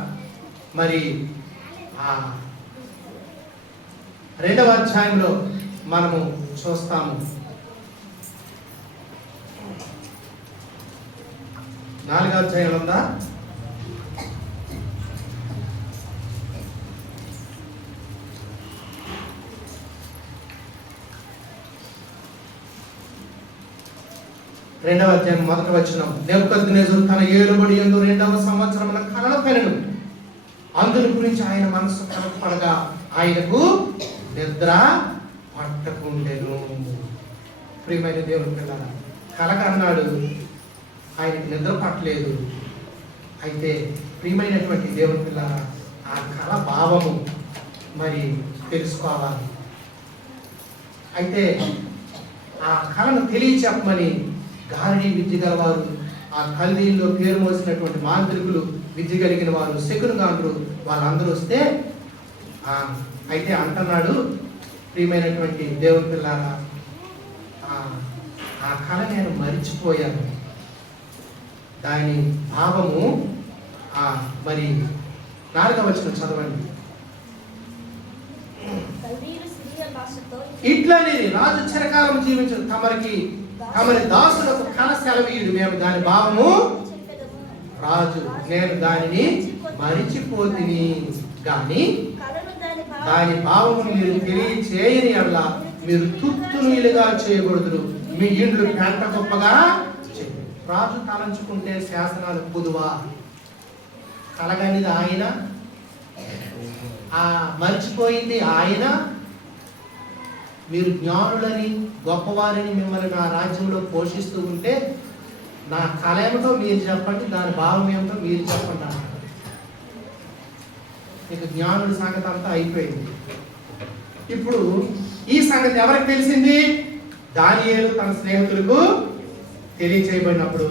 మరి ఆ 2వ అధ్యాయంలో మనము చూస్తాము. 4వ అధ్యాయం ఉందా? రెండవ అధ్యాయం 1వ వచనం. నెబుకద్నెజరు తన ఏలుబడి యందు 2వ సంవత్సరమున కలలు కనెను. అందుని గురించి ఆయన మనసు కలపడగా ఆయనకు నిద్ర పట్టకుండెను. ప్రియమైన దేవుని పిల్లల, కలకన్నాడు, ఆయనకు నిద్ర పట్టలేదు. అయితే ప్రియమైనటువంటి దేవుని పిల్లల, ఆ కళ భావము మరి తెలుసుకోవాలి. అయితే ఆ కళను తెలియచెప్పమని గారడీ విద్య గలవారు, ఆ కల్దీల్లో పేరు మోసినటువంటి మాంత్రికులు, విద్య కలిగిన వారు, శకునగాండ్రు, వాళ్ళందరూ వస్తే అయితే అంటున్నాడు, ప్రియమైనటువంటి దేవుని పిల్లారా, ఆ కళ నేను మరిచిపోయాను. దాని భావము మరి 4వ వచనం చదవండి. ఇట్లనే రాజు చిరకాలం జీవించు తమరి దాసులకు కళ సెలవీయుడు, మేము దాని భావము రాజు, నేను దానిని మరిచిపోతిని గాని దాని భావమును మీరు తెలియచేయని ఎడల మీరు తుత్తునులుగా చేయకూడదు, మీ ఇండ్లు పెంట గొప్పగా. రాజు తలంచుకుంటే శాసనాలు పొదువా? కలగనిది ఆయన, మర్చిపోయింది ఆయన. మీరు జ్ఞానులని గొప్పవారిని మిమ్మల్ని నా రాజ్యంలో పోషిస్తూ ఉంటే నా కళ ఏమిటో మీరు చెప్పండి, దాని భావం ఏమిటో మీరు చెప్పండి అన్నాడు. ఇక జ్ఞానుడి సంగతి అంతా అయిపోయింది. ఇప్పుడు ఈ సంగతి ఎవరికి తెలిసింది? దానియేలు తన స్నేహితులకు తెలియచేయబడినప్పుడు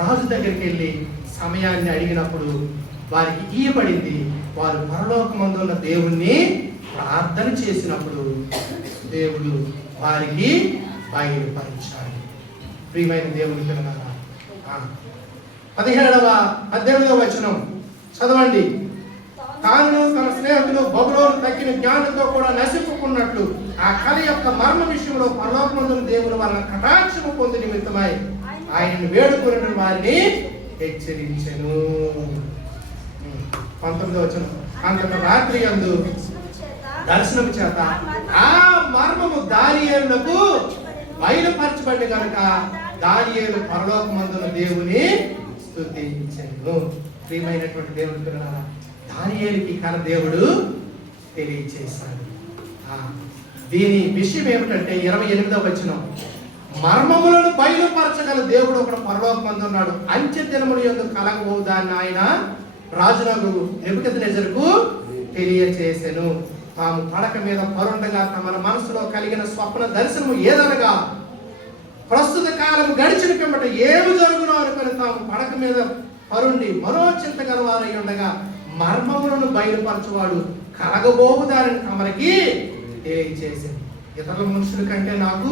రాజు దగ్గరికి వెళ్ళి సమయాన్ని అడిగినప్పుడు వారికి ఇయ్యబడింది. వారు పరలోకమందున్న దేవుణ్ణి ప్రార్థన చేసినప్పుడు దేవుడు వారికి బయలుపరిచాడు. ప్రియమైన దేవుని పిల్లలారా, 18వ వచనం చదవండి. తాను తన స్నేహితులు బబులోను తక్కిన జ్ఞానంతో కూడా నశింపుకున్నట్లు ఆ కళ యొక్క మర్మ విషయంలో పరలోకమందున దేవుని వాళ్ళ కటాక్షము పొంది నిమిత్తమై ఆయనను వేడుకున్న వారిని హెచ్చరించెను. 19వ వచనం. అంతట రాత్రి యందు దర్శనము చేత ఆ మర్మము దానియేలునకు బయలుపరచబడి కనుక దానియేలు పరలోకమందున దేవుని స్తుతించెను. ప్రియమైనటువంటి దేవుని పిల్లలారా, దానియేలుకి కల దేవుడు తెలియచేశాడు. దీని విషయం ఏమిటంటే 28వ వచనం. మర్మములను బయలుపరచగల దేవుడు ఒకడు పరలోకమందు ఉన్నాడు. అంచె దినముల యందు కలగబోవు దాన్ని ఆయన రాజునకు నెబుకద్నెజరుకు తెలియచేసెను. తాము పడక మీద పరుండగా తమ మనసులో కలిగిన స్వప్న దర్శనము ఏదనగా ప్రస్తుత కాలం గడిచిన పిమ్మట ఏమి జరుగునో అనుకుని తాము పడక మీద పరుండి మనోచింత గలవారై ఉండగా మర్మములను బయలుపరచువాడు కలగబోవు దానిని తమరికి తెలియచేసాను. ఇతరుల మనుషుల కంటే నాకు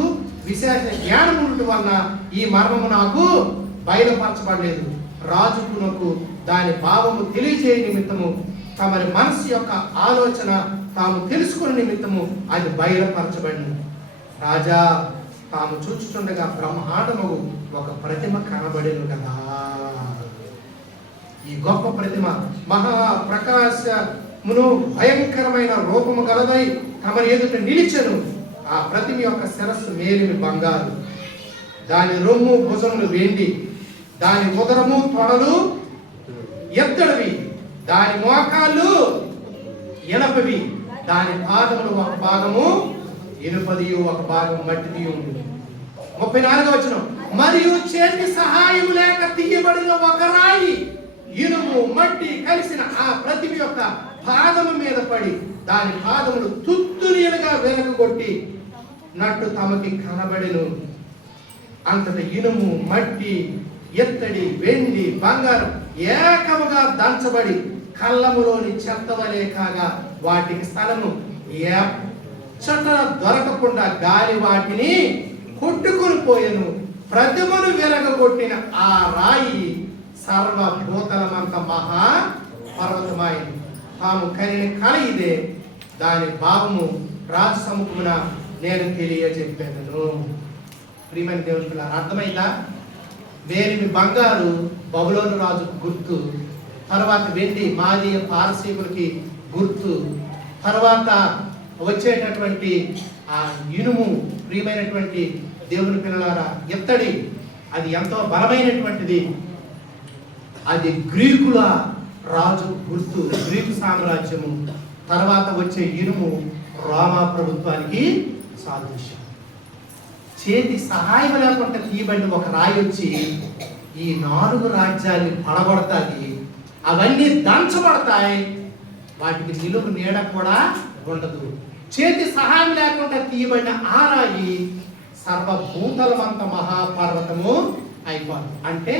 విశేష జ్ఞానం ఉండటం వలన ఈ మర్మము నాకు బయలుపరచబడలేదు. రాజుకునకు దాని భావము తెలియజేయ నిమిత్తము తమరి మనసు యొక్క ఆలోచన తాము తెలుసుకునే నిమిత్తము అది బయలుపరచబడింది. రాజా తాము చూచుతుండగా బ్రహ్మాండము ఒక ప్రతిమ కనబడెను కదా. ఈ గొప్ప ప్రతిమ మహాప్రకాశమును భయంకరమైన రూపము గలదై తమరి ఎదుట నిలిచెను. ఆ ప్రతిమ యొక్క శిరస్సు మేలిమి బంగారు, దాని రొమ్ము భుజములు వెండి, దాని ఉదరము తొడలు ఎత్తడివి, దాని మోకాళ్ళు ఇనపవి, దాని పాదములు ఒక భాగము ఇనుపదియు ఒక భాగం మట్టిది ఉంది. 34వ వచనం. మరియు చేతి సహాయం లేక తీయబడిన ఒక రాయి ఇనుము మట్టి కలిసిన ఆ ప్రతిమ యొక్క పాదము మీద పడి దాని పాదములు తుత్తునీలుగా వెనకగొట్టి నట్టు తమకి కనబడెను. అంతట ఇనుము మట్టి ఎత్తడి వెండి బంగారం ఏకముగా దంచబడి కళ్ళములోని చెత్తవలే కాగా వాటికి స్థలము ఎచ్చట దొరకకుండా గాలి వాటిని కొట్టుకుని పోయెను. ప్రతిమను విరగొట్టిన ఆ రాయి సర్వభూతలమంత మహా పర్వతమైంది. తాము కనిన కళ ఇదే, దాని భావము రాజు సముఖమున నేను తెలియజెప్పాను. ప్రియమైన దేవుని పిల్లలు, అర్థమైందా? వేలిమి బంగారు బబులోను రాజుకు గుర్తు, తర్వాత వెండి మాదీయ పారసీకులకి గుర్తు, తర్వాత వచ్చేటటువంటి ఆ ఇనుము ప్రియమైనటువంటి దేవుని పిల్లలారా ఎత్తడి, అది ఎంతో బలమైనటువంటిది, అది గ్రీకుల రాజు గుర్తు, గ్రీకు సామ్రాజ్యము. తర్వాత వచ్చే ఇనుము రోమా ప్రభుత్వానికి సాదృశ్యం. చేతి సహాయం లేకుండా తీయబడిన ఒక రాయి వచ్చి ఈ 4 రాజ్యాల్ని పడగొడతాది. అవన్నీ దంచబడతాయి, వాటికి నిలువు నీడ కూడా ఉండదు. చేతి సహాయం లేకుండా తీయబడిన ఆ రాయి సర్వభూతలమంత మహాపర్వతము అయిపోతుంది. అంటే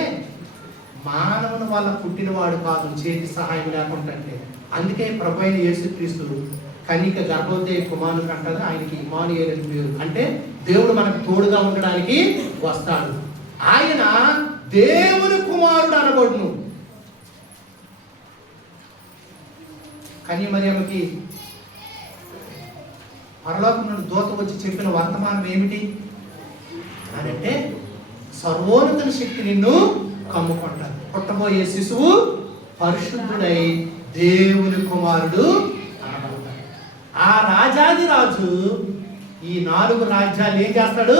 మానవుని వల్ల పుట్టినవాడు కాదు చేతి సహాయం లేకుండా. అంటే అందుకే ప్రభు అయిన యేసుక్రీస్తు కన్యక గర్భవతి కుమారుడు అంటారు, ఆయనకి ఇమ్మానుయేలు అని పేరు. అంటే దేవుడు మనకు తోడుగా ఉండడానికి వస్తాడు. ఆయన దేవుని కుమారుడు అనబడును. కన్య మరియమ్మకి పరలోకం నుండి దూత వచ్చి చెప్పిన వర్తమానం ఏమిటి అని అంటే, సర్వోన్నత శక్తి నిన్ను కమ్ముకుంటాడు, పుట్టబోయే శిశువు పరిశుద్ధుడై దేవుని కుమారుడు అనబడతాడు. ఆ రాజాది రాజు ఈ 4 రాజ్యాలు ఏం చేస్తాడు?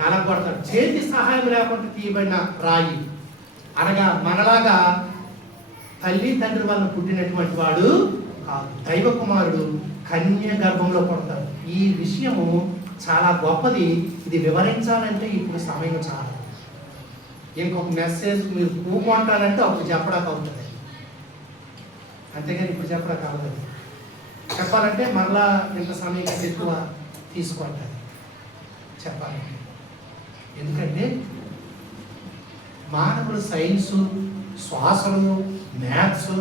నలగొడతాడు. చేతి సహాయం లేకుండా తీయబడిన రాయి అనగా మనలాగా తల్లి తండ్రి వలన పుట్టినటువంటి వాడు కాదు, దైవ కుమారుడు కన్య గర్భంలో పుడతాడు. ఈ విషయము చాలా గొప్పది. ఇది వివరించాలంటే ఇప్పుడు సమయం చాలా. ఇంకొక మెసేజ్ మీరు కూకుంటానంటే అప్పుడు చెప్పడానికి అవుతుంది, అంతేగాని ఇప్పుడు చెప్పడానికి అవ్వదు. చెప్పాలంటే మరలా ఇంత సమయం ఎక్కువ తీసుకుంటారు చెప్పాలంటే. ఎందుకంటే మానవుడు సైన్సు, శ్వాసలు, మ్యాథ్స్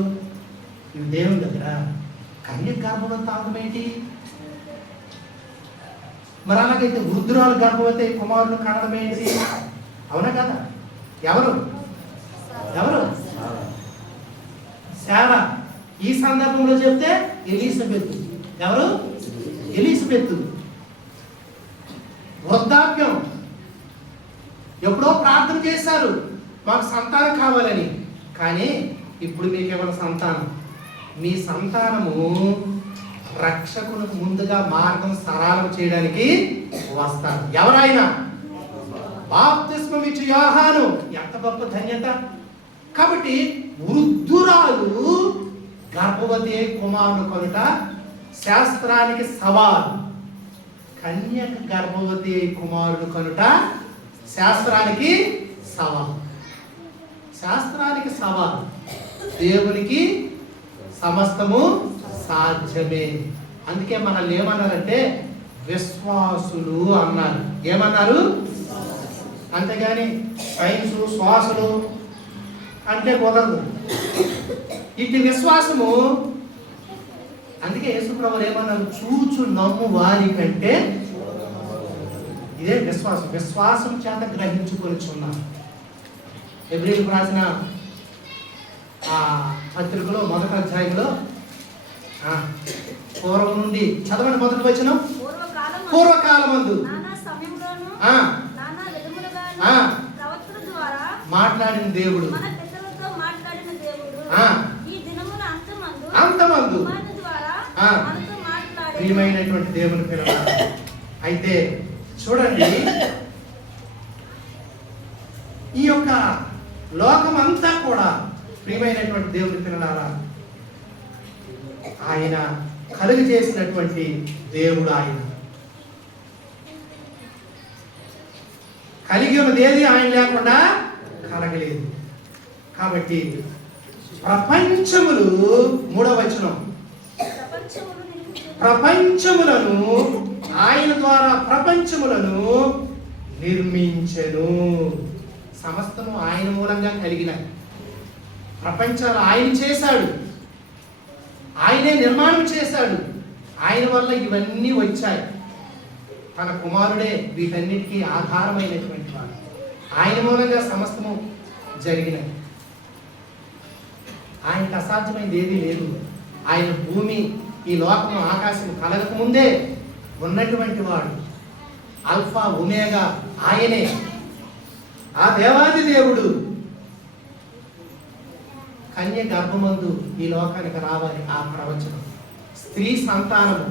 ఇవి దేవుని దగ్గర. కన్య గర్భవతి అవడం ఏంటి? మరి అలాగైతే వృద్ధురాలు గర్భవతి కుమారుడు కనడం ఏంటి? అవునా కదా? ఎవరు ఎవరు శారా. ఈ సందర్భంలో చెప్తే ఎలిజబెత్. ఎవరు? ఎలిజబెత్. వృద్ధాప్యం. ఎప్పుడో ప్రార్థన చేశారు మాకు సంతానం కావాలని, కానీ ఇప్పుడు మీకు ఏమైనా సంతానం, మీ సంతానము రక్షకులకు ముందుగా మార్గం సరళం చేయడానికి వస్తారు. ఎవరైనా బాప్తిస్మం ఇచ్చి యోహాను, ఎంత గొప్ప ధన్యత. కాబట్టి వృద్ధురాలు గర్భవతి కుమారుడు కొనుట శాస్త్రానికి సవాలు. కన్యక గర్భవతి కుమారుడు కనుట శాస్త్రానికి సవాలు. శాస్త్రానికి సవాలు, దేవునికి సమస్తము సాధ్యమే. అందుకే మనల్ని ఏమన్నారంటే విశ్వాసులు అన్నారు. ఏమన్నారు? అంతేగాని సైన్సు, శ్వాసలు అంటే కుదరదు. ఇటు విశ్వాసము. అందుకే యేసుప్రభువు ఏమన్నారు? చూచు నమ్ము వారి కంటే ఇదే విశ్వాసం. విశ్వాసం చేత గ్రహించుకొనిచున్నారు. హెబ్రీయులకు రాసిన ఆ పత్రికలో 1వ అధ్యాయంలో పూర్వం నుండి చదవండి. మొదటి వచనం. పూర్వకాలమందు మాట్లాడిన దేవుడు అంతమందు ప్రియమైనటువంటి దేవుని పిల్లలు. అయితే చూడండి, ఈ యొక్క లోకమంతా కూడా ప్రియమైనటువంటి దేవుని పిల్లలారా ఆయన కలుగు చేసినటువంటి దేవుడు. ఆయన కలిగి ఉన్నది ఏది ఆయన లేకుండా కలగలేదు. కాబట్టి ప్రపంచములు, 3వ వచనం, ప్రపంచములను ఆయన ద్వారా ప్రపంచములను నిర్మించెను. సమస్తము ఆయన మూలంగా కలిగినాయి. ప్రపంచాలు ఆయన చేశాడు, ఆయనే నిర్మాణం చేశాడు. ఆయన వల్ల ఇవన్నీ వచ్చాయి. తన కుమారుడే వీటన్నిటికీ ఆధారమైనటువంటి వాడు. ఆయన మూలంగా సమస్తము జరిగినది. ఆయనకు అసాధ్యమైనది ఏదీ లేదు. ఆయన భూమి, ఈ లోకము, ఆకాశం కలగక ముందే ఉన్నటువంటి వాడు. ఆల్ఫా ఒమేగా ఆయనే. ఆ దేవాది దేవుడు కన్య గర్భమందు ఈ లోకానికి రావాలి. ఆ ప్రవచనం స్త్రీ సంతానము,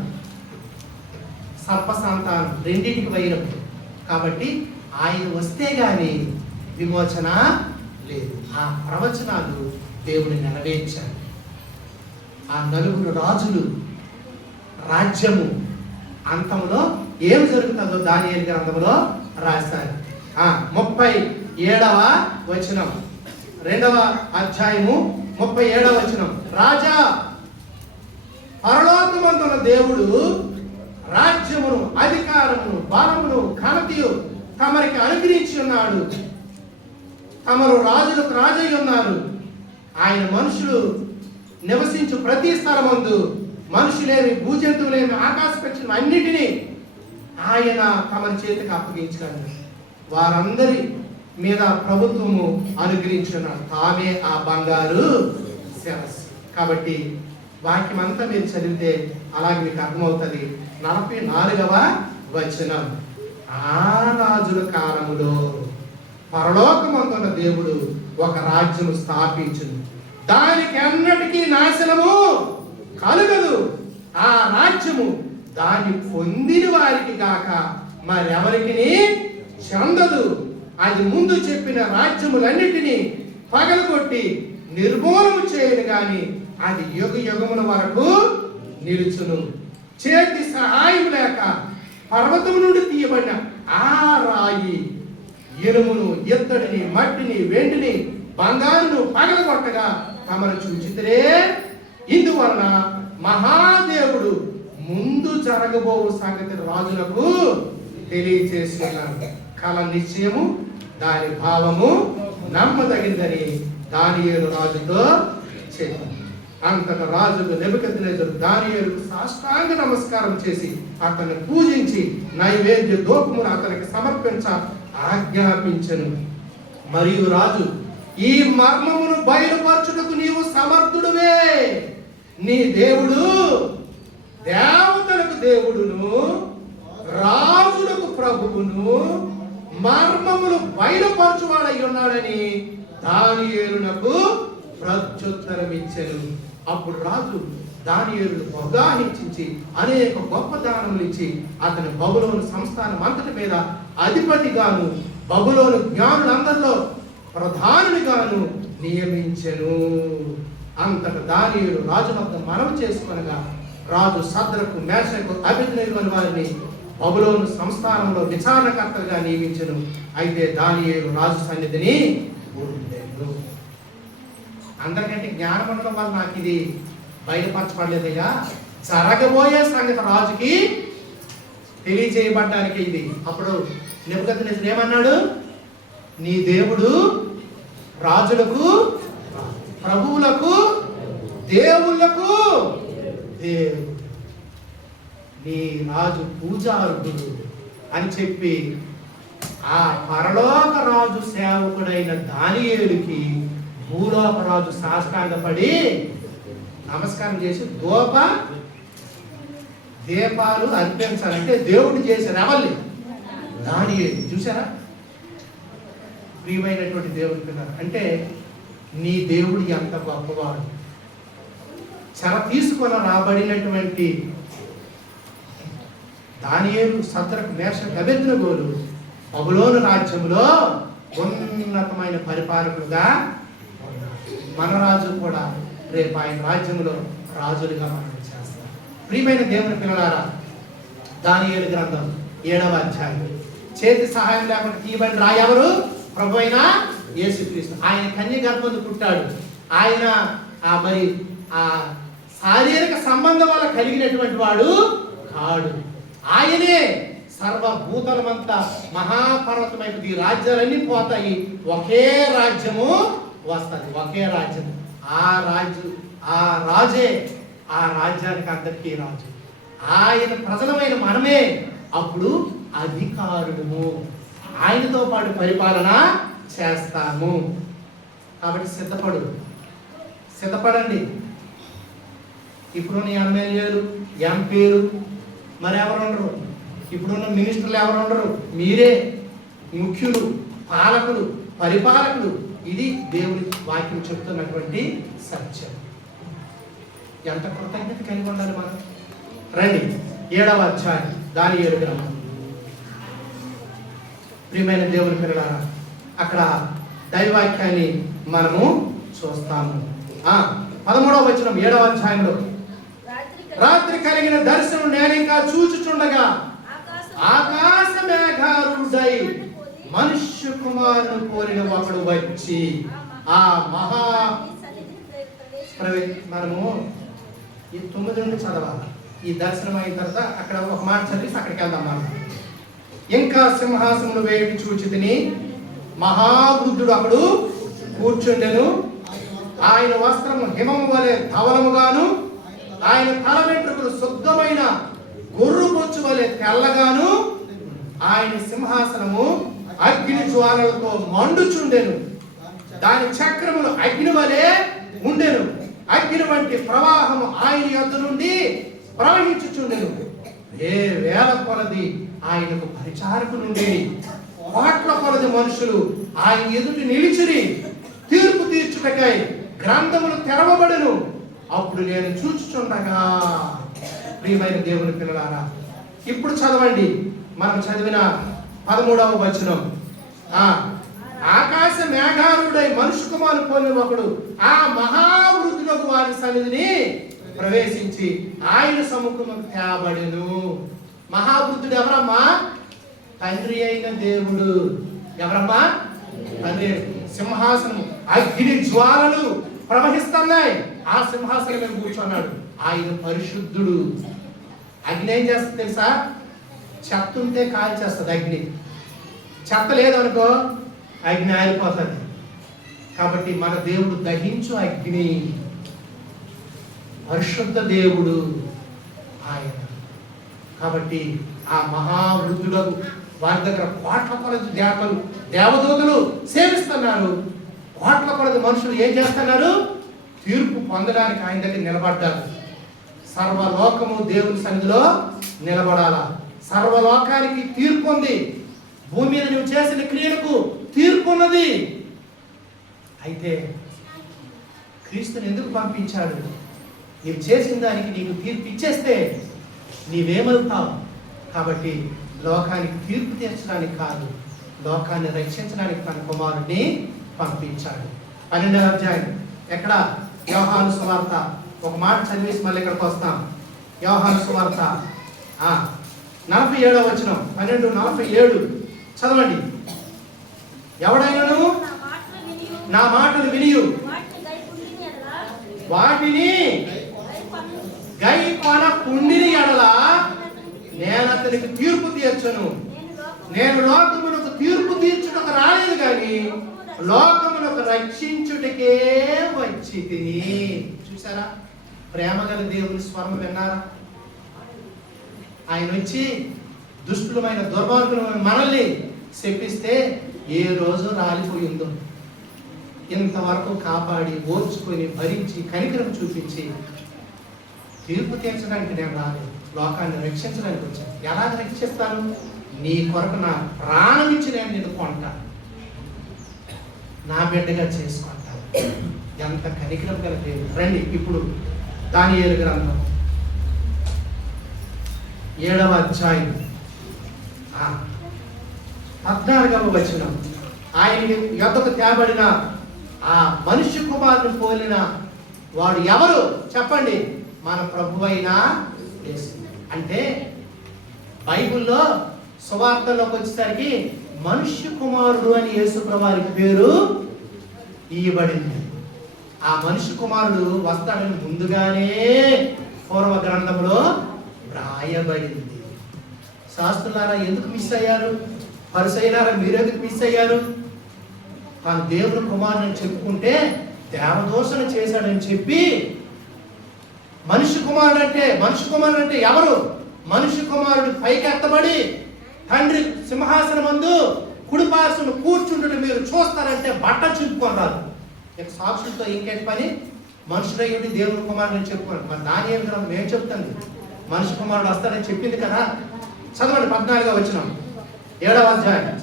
సర్ప సంతానం రెండింటికి వైరం. కాబట్టి ఆయన వస్తే గాని విమోచన లేదు. ఆ ప్రవచనాలు దేవుని నెరవేర్చాడు. ఆ 4 రాజులు రాజ్యము అంతంలో ఏం జరుగుతుందో దానియేలు గ్రంథంలో రాశారు. 37వ వచనం, 2వ అధ్యాయము 37వ వచనం. రాజా, పరలోకమందున్న దేవుడు రాజ్యమును, అధికారమును, బలమును, ఘనతయు తమరికి అనుగ్రహించి ఉన్నాడు. తమరు రాజులకు రాజై ఉన్నారు. ఆయన మనుషులు నివసించు ప్రతి స్థలమందు, మనుషులేమి, భూజంతువులేమి, ఆకాశ పక్షులు అన్నిటినీ ఆయన తమరి చేతికి అప్పగించాడు. వారందరి మీద ప్రభుత్వము అనుగ్రహించున్నాడు. తామే ఆ బంగారు శిరస్సు. కాబట్టి వాక్యం అంతా మీరు చదివితే అలాగే మీకు అర్థమవుతుంది. 44వ వచనం. ఆ రాజుల కాలములో పరలోకమందున్న దేవుడు ఒక రాజ్యము స్థాపించును, దానికి అన్నిటికీ నాశనము కలుగదు. ఆ రాజ్యము దాన్ని పొందిన వారికి గాక మరెవరికి చెందదు. అది ముందు చెప్పిన రాజ్యములన్నిటినీ పగలగొట్టి నిర్మూలము చేయను గాని అది యుగ యుగముల వరకు నిలుచును. చేతి సహాయం లేక పర్వతం నుండి తీయబడిన ఆ రాయి ఇనుమును, ఇత్తడిని, మట్టిని, వెండిని, బంగారును పగలగొట్టగా తమను చూచితే, ఇందువలన మహాదేవుడు ముందు జరగబోవు సంగతి రాజులకు తెలియచేస్తున్నాడు. కల నిశ్చయము, దాని భావము నమ్మదగిందని దానియేలు రాజుతో చెప్పాడు. అంతట రాజుకు నెబుకద్నెజరు దానియేలుకు సాష్టాంగ నమస్కారం చేసి అతన్ని పూజించి నైవేద్య దూపమును అతనికి సమర్పించ ఆజ్ఞాపించెను. మరియు రాజు, ఈ మర్మమును బయలుపరచుటకు నీవు సమర్థుడువే. నీ దేవుడు దేవతలకు దేవుడును, రాజులకు ప్రభువును, మర్మములు బయలుపరచువాడై ఉన్నాడని దానియేలునకు ప్రత్యుత్తరం ఇచ్చెను. అప్పుడు రాజు దానియేలును బహుగా హెచ్చించి అనేక గొప్ప దానములు ఇచ్చి అతని బబులోను సంస్థానం అంతటి మీద అధిపతిగాను, బబులోను జ్ఞానులందరిలో ప్రధానునిగాను నియమించెను. అంతట దానియేలు రాజు వద్ద మనవి చేసుకొనగా రాజు సద్రకు, మేషకు, అబేద్నెగోను వారిని బబులోను సంస్థానంలో విచారణకర్తలుగా నియమించెను. అయితే దానియేలు రాజు సన్నిధిని ఉండెను. అందరికంటే జ్ఞానం ఉండడం వల్ల నాకు ఇది బయలుపరచబడలేదయ్యా, జరగబోయే సంగతి రాజుకి తెలియజేయబడ్డానికి ఇది. అప్పుడు నెబుకద్నెజరు ఏమన్నాడు? నీ దేవుడు రాజులకు, ప్రభువులకు, దేవుళ్లకు దేవుడు, నీ రాజు పూజార్హుడు అని చెప్పి ఆ పరలోక రాజు సేవకుడైన దానియేలుకి భూలోక రాజు సాష్టాంగపడి నమస్కారం చేసి దీపాలు అర్పించాలంటే దేవుడు చేశారు. ఎవరిని? దానియేలు. చూసారా? ప్రియమైనటువంటి దేవుడి పిల్లలు, అంటే నీ దేవుడు ఎంత గొప్పవాడు. చెర తీసుకొని రాబడినటువంటి దానియేలు, సద్రకు, మేషకు, అబేద్నెగోలు బబులోను రాజ్యంలో ఉన్నతమైన పరిపాలకులుగా ఉన్నారు. మన రాజు కూడా రేపు ఆయన రాజ్యంలో రాజులుగా మనం చేస్తారు. ప్రియమైన దేవుని పిల్లలారా, దానియేలు గ్రంథం 7వ అధ్యాయం చేతి సహాయం లేకుండా తీయబడిన రాయి ఎవరు? ప్రభు అయిన యేసుక్రీస్తు. ఆయన కన్య గర్భంలో పుట్టాడు. ఆయన మరి ఆ శారీరక సంబంధం వల్ల కలిగినటువంటి వాడు కాడు. ఆయనే సర్వభూతలమంతా మహాపర్వతమైనది. ఈ రాజ్యాలన్నీ పోతాయి, ఒకే రాజ్యము వస్తుంది. ఒకే రాజ్యము. ఆ రాజే ఆ రాజ్యానికి అందరికీ రాజు. ఆయన ప్రజలమైన మనమే అప్పుడు అధికారులము. ఆయనతో పాటు పరిపాలన చేస్తాము. కాబట్టి సిద్ధపడండి. ఇప్పుడున్న ఎమ్మెల్యేలు, ఎంపీలు మరి ఎవరు ఉండరు. ఇప్పుడున్న మినిస్టర్లు ఎవరు ఉండరు. మీరే ముఖ్యులు, పాలకులు, పరిపాలకులు. ఇది దేవుడి వాక్యం చెప్తున్నటువంటి సత్యం. ఎంత కృతజ్ఞత కలిగి ఉండాలి మనం. రండి 7వ అధ్యాయం దానియేలు గ్రంథం. ప్రియమైన దేవుని పిల్లలారా, అక్కడ దైవవాక్యాన్ని మనము చూస్తాము. 13వ వచనం 7వ అధ్యాయంలో, రాత్రి కలిగిన దర్శనం నేను ఇంకా చూచుచుండగా ఆకాశ మేఘారుడై మనుష్య కుమారుని పోలిన ఒకడు వచ్చి ఆ మహా మనము ఈ 9 నుండి చదవాలి. ఈ దర్శనం అయిన తర్వాత అక్కడ ఒక మాట చదివి అక్కడికి వెళ్దాం మనం. ఇంకా సింహాసనమును వేడి చూచితిని, మహావృద్ధుడు అప్పుడు కూర్చుండెను. ఆయన వస్త్రము హిమము వలె ధవలముగాను, ఆయన తల వెంట్రుకలు శుద్ధమైన గొర్రు బొచ్చు వలె తెల్లగాను, ఆయన సింహాసనము అగ్ని జ్వాలలతో మండుచుండెను. దాని చక్రములు అగ్ని వలె ఉండెను. అగ్ని వంటి ప్రవాహము ఆయన యొద్ద నుండి ప్రవహించుచుండెను. వేల కొలది ఆయనకు పరిచారకులు ఉండేది. కోట్ల కొలది మనుషులు ఆయన ఎదుటి నిలిచిరి. తీర్పు తీర్చుటకై గ్రంథములు తెరవబడెను. అప్పుడు నేను చూచుచుండగా, ప్రియమైన దేవుని పిల్లలారా, ఇప్పుడు చదవండి. మనం చదివిన 13వ వచనం. ఆకాశ మేఘారుడై మనుష్య కుమారుని పోలిన ఒకడు ఆ మహావృద్ధులకు వారి సన్నిధిని ప్రవేశించి ఆయన సముఖముకు తేబడెను. మహావృద్ధుడు ఎవరమ్మా? తండ్రి అయిన దేవుడు. ఎవరమ్మా? తండ్రి. సింహాసనము అగ్ని జ్వాలలు ప్రవహిస్తున్నాయి. ఆ సింహాసనం మీద కూర్చున్నాడు. ఆయన పరిశుద్ధుడు. అగ్ని ఏం చేస్తుంది తెలుసా? చెత్త ఉంటే కాల్ చేస్తుంది అగ్ని. చెత్త లేదనుకో అగ్ని ఆరిపోతుంది. కాబట్టి మన దేవుడు దహించు అగ్ని, పరిశుద్ధ దేవుడు ఆయన. కాబట్టి ఆ మహావృద్ధులకు వారి దగ్గర కోట్ల కొలది దేవదూతలు సేవిస్తున్నారు. కోట్ల కొలది మనుషులు ఏం చేస్తున్నారు? తీర్పు పొందడానికి ఆయన దగ్గర నిలబడ్డారు. సర్వలోకము దేవుని సన్నిధిలో నిలబడాలా. సర్వలోకానికి తీర్పు ఉంది. భూమి మీద నువ్వు చేసిన క్రియలకు తీర్పు ఉన్నది. అయితే క్రీస్తుని ఎందుకు పంపించాడు? నీవు చేసిన దానికి నీకు తీర్పు ఇచ్చేస్తే నీవేమవుతావు? కాబట్టి లోకానికి తీర్పు తీర్చడానికి కాదు, లోకాన్ని రక్షించడానికి తన కుమారుడిని పంపించాడు. 12వ అధ్యాయం ఎక్కడ? యోహాను సువార్త. ఒక మాట చదివేసి మళ్ళీ ఇక్కడికి వస్తాం. యోహాను సువార్త 47వ వచనం, 12:47 చదవండి. ఎవడైనను నా మాటలు వినియు వాటిని గైకొన కుండిని ఎడల నేను అతనికి తీర్పు తీర్చను. నేను లోకమునకు తీర్పు తీర్చుటకు రాలేదు కానీ లోకమునకు రక్షించుటకే వచ్చి తిని. చూసారా? ప్రేమ గల దేవుని స్వరం విన్నారా? ఆయన వచ్చి దుష్టులమైన దుర్మార్గులమైన మనల్ని శపిస్తే ఏ రోజు రాలిపోయిందో ఇంతవరకు కాపాడి ఓర్చుకొని భరించి కనికరం చూపించి తీర్పు తీర్చడానికి నేను రాలేదు, లోకాన్ని రక్షించడానికి వచ్చాను. ఎలా రక్షిస్తాను? నీ కొరకు నా ప్రాణం ఇచ్చి నేను నిన్ను కొంటాను, నా బిడ్డగా చేసుకుంటాను. ఎంత కనికరం గల దేవుడు. రండి ఇప్పుడు దానియేలు గ్రంథం 7వ అధ్యాయం 14వ వచనం. ఆయన యొద్దకు తేబడిన ఆ మనుష్య కుమారుని పోలిన వాడు ఎవరు చెప్పండి? మన ప్రభువైన యేసు. అంటే బైబిల్లో సువార్తలోకి వచ్చేసరికి మనుష్య కుమారుడు అని యేసుప్రభువు వారికి పేరు ఇవ్వబడింది. ఆ మనుష్య కుమారుడు వస్తాడని ముందుగానే పూర్వ గ్రంథంలో రాయబడింది. శాస్త్రులారా ఎందుకు మిస్ అయ్యారు? పరిసయ్యులారా మీరెందుకు మిస్ అయ్యారు? తాను దేవుని కుమారుని చెప్పుకుంటే దేవదోషణ చేశాడని చెప్పి మనుష్య కుమారుడు అంటే ఎవరు? మనుష్య కుమారుడు పైకెత్తబడి తండ్రి సింహాసనం ముందు కుడిపార్శ్వను కూర్చుంటే మీరు చూస్తారంటే బట్ట చింపుకున్నారు. ఇక సాక్షులతో ఇంకేంటి పని? మనుషుడయ్యుడి దేవుని కుమారుడు చెప్పుకోండి. మరి దానియేలు గ్రంథం ఏం చెప్తుంది? మనుష్య కుమారుడు వస్తాడని చెప్పింది కదా. చదవండి 14వ వచనం 7వ అధ్యాయం.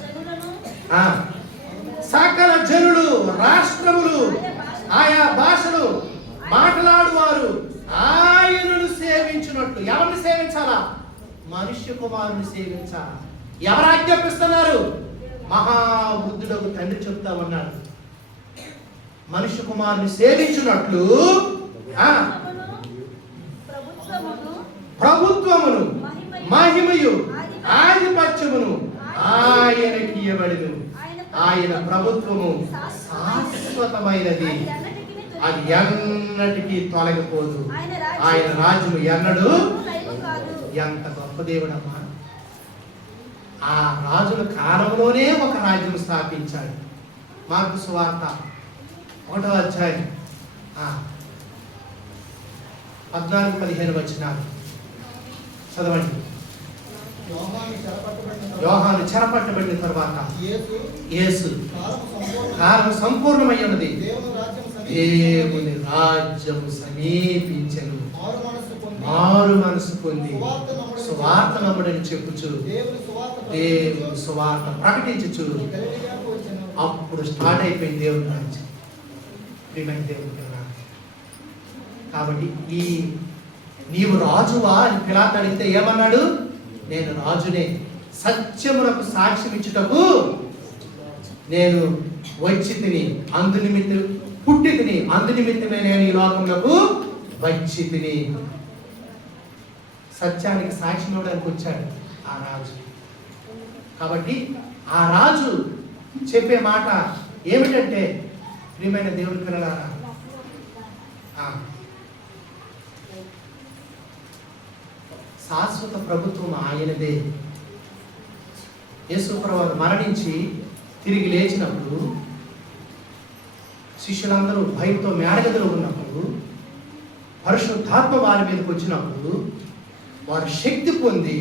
సకల జనులు, రాష్ట్రములు, ఆయా భాషలు మాట్లాడువారు ఆయనను సేవించినట్లు. ఎవరిని సేవించాలా? మనుష్య కుమారుని సేవించాలా? ఎవరు ఆజ్ఞాపిస్తున్నారు? మహాబుద్ధుడకు తండ్రి చెప్తా ఉన్నాడు. మనుష్య కుమారుని సేవించినట్లు ప్రభుత్వమును, మహిమయు, ఆధిపత్యమును ఆయనకి ఇయ్యబడిను. ఆయన ప్రభుత్వము శాశ్వతమైనది, అది ఎన్నటికీ తొలగిపోదు. ఆయన రాజ్యము ఎన్నడూ. ఎంత గొప్ప దేవుడమ్మా! ఆ రాజుల కాలంలోనే ఒక రాజ్యం స్థాపించాడు. మార్కు సువార్త 1వ అధ్యాయం 14-15 వచనాలు చదవండి. యోహాను చెరపట్టబడిన తర్వాత యేసు కాలం సంపూర్ణమై ఉన్నది, దేవుని రాజ్యము సమీపించెను, మారు మనసు పొంది సువార్త నమ్ముడని చెప్పుచు దేవుని సువార్త ప్రకటించుచు అప్పుడు స్టార్ట్ అయిపోయింది దేవుని రాజ్యం. ప్రియమైన దేవుని పిల్లలు, కాబట్టి ఈ నీవు రాజువా అని పిలాతు అడిగితే ఏమన్నాడు? నేను రాజునే, సత్యమునకు సాక్ష్యం ఇచ్చుటకు నేను వచ్చి తిని, అందునిమిత్తం పుట్టి తిని, అందునిమిత్తమే నేను ఈ లోకములకు వచ్చి తిని. సత్యానికి సాక్ష్యం ఇవ్వడానికి వచ్చాడు ఆ రాజు. కాబట్టి ఆ రాజు చెప్పే మాట ఏమిటంటే, ప్రియమైన దేవుని పిల్లలారా, శాశ్వత ప్రభుత్వం ఆయనదే. యేసుప్రభువు మరణించి తిరిగి లేచినప్పుడు శిష్యులందరూ భయంతో మేడగదిలో ఉన్నప్పుడు, పరిశుద్ధాత్మ వారి మీదకి వచ్చినప్పుడు వారు శక్తి పొంది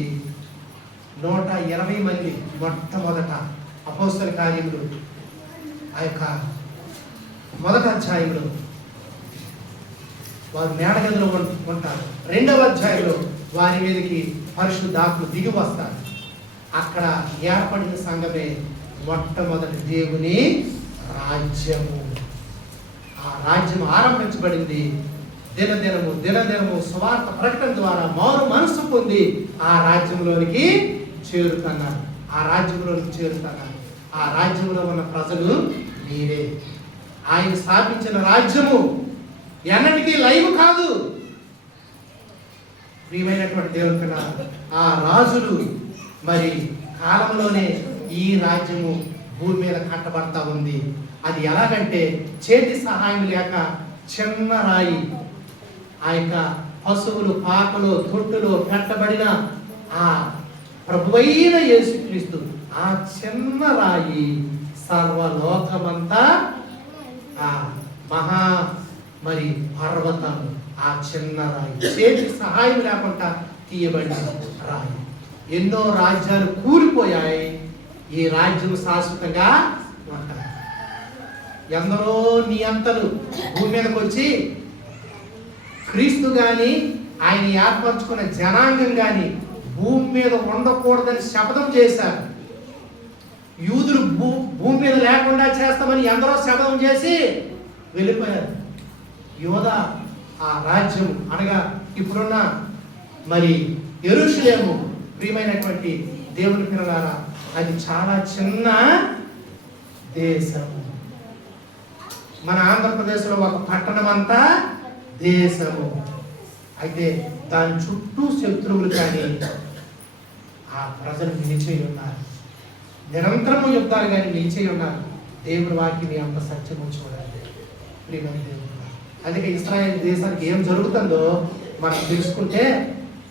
120 మంది మొట్టమొదట అపోస్తల కార్యములు ఆ యొక్క 1వ అధ్యాయంలో వారు మేడగదిలో ఉంటారు. 2వ అధ్యాయంలో వారి మీదకి పరిశుద్ధాత్మ దిగి వస్తారు. అక్కడ ఏర్పడిన సంఘమే మొట్టమొదటి దేవుని రాజ్యము. ఆ రాజ్యం ఆరంభించబడింది. దినదినము సువార్త ప్రకటన ద్వారా మారు మనసు పొంది ఆ రాజ్యంలోనికి చేరుతున్నారు. ఆ రాజ్యంలో ఉన్న ప్రజలు మీరే. ఆయన స్థాపించిన రాజ్యము ఎన్నటికీ లైవ్ కాదు. ప్రియమైనటువంటి దేవుని కన్నా ఆ రాజులు మరి కాలంలోనే ఈ రాజ్యము భూమి మీద కట్టబడతా ఉంది. అది ఎలాగంటే చేతి సహాయం లేక చిన్న రాయి, ఆ యొక్క పశువులు పాకలు తొట్టులో పెట్టబడిన ఆ ప్రభువైన యేసుక్రీస్తు, ఆ చిన్న రాయి సర్వలోకమంతా ఆ మహా మరి పర్వతం, ఆ చిన్న రాయి చేతి సహాయం లేకుండా తీయబడిన రాయి. ఎన్నో రాజ్యాలు కూలిపోయాయి, ఈ రాజ్యం శాశ్వతంగా ఉంటాయి. ఎందరో నియంతలు భూమి మీదకి వచ్చి క్రీస్తు గాని ఆయన ఏర్పరచుకున్న జనాంగం గాని భూమి మీద ఉండకూడదని శపథం చేశారు. యూదులు భూమి మీద లేకుండా చేస్తామని ఎందరో శపథం చేసి వెళ్ళిపోయారు. యోధా ఆ రాజ్యం అనగా ఇప్పుడున్న మరి యెరూషలేము, ప్రియమైనటువంటి దేవుని పిల్లలారా, అది చాలా చిన్న దేశం. మన ఆంధ్రప్రదేశ్లో ఒక పట్టణం అంతా దేశము. అయితే దాని చుట్టూ శత్రువులు కానీ ఆ ప్రజలు నిలిచి ఉన్నారు. నిరంతరము యుద్ధాలు కానీ నిలిచి ఉన్నారు. దేవుడి వాక్యం అంత సత్యము చూడండి ప్రియమైన దేవుడు. అందుకే ఇశ్రాయేలు దేశానికి ఏం జరుగుతుందో మనం తెలుసుకుంటే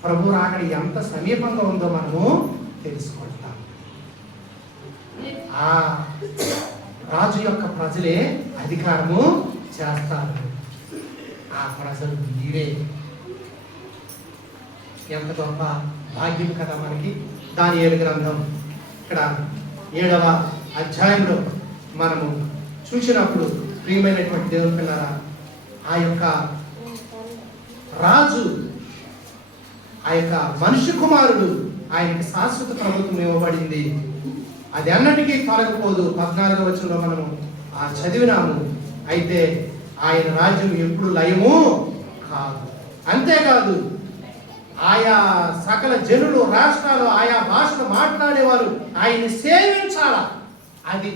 ప్రభు రాకడ ఎంత సమీపంగా ఉందో మనము తెలుసుకుంటాం. ఆ రాజు యొక్క ప్రజలే అధికారము చేస్తారు. ఆ ప్రజలు నీవే. ఎంత గొప్ప భాగ్యం కదా మనకి. దానియేలు గ్రంథం ఇక్కడ 7వ అధ్యాయంలో మనము చూసినప్పుడు ప్రియమైనటువంటి దేవుని పిల్లరా, ఆ యొక్క రాజు, ఆ యొక్క మనిషి కుమారుడు, ఆయనకి శాశ్వత ప్రభుత్వం ఇవ్వబడింది. అది అన్నటికీ తొలగిపోదు. 14వ వచనంలో మనము చదివినాము. అయితే ఆయన రాజ్యం ఎప్పుడు లయము కాదు. అంతేకాదు, ఆయా సకల జనులు, రాష్ట్రాలు, ఆయా భాషలు మాట్లాడేవారు ఆయన్ని సేవించాల. అది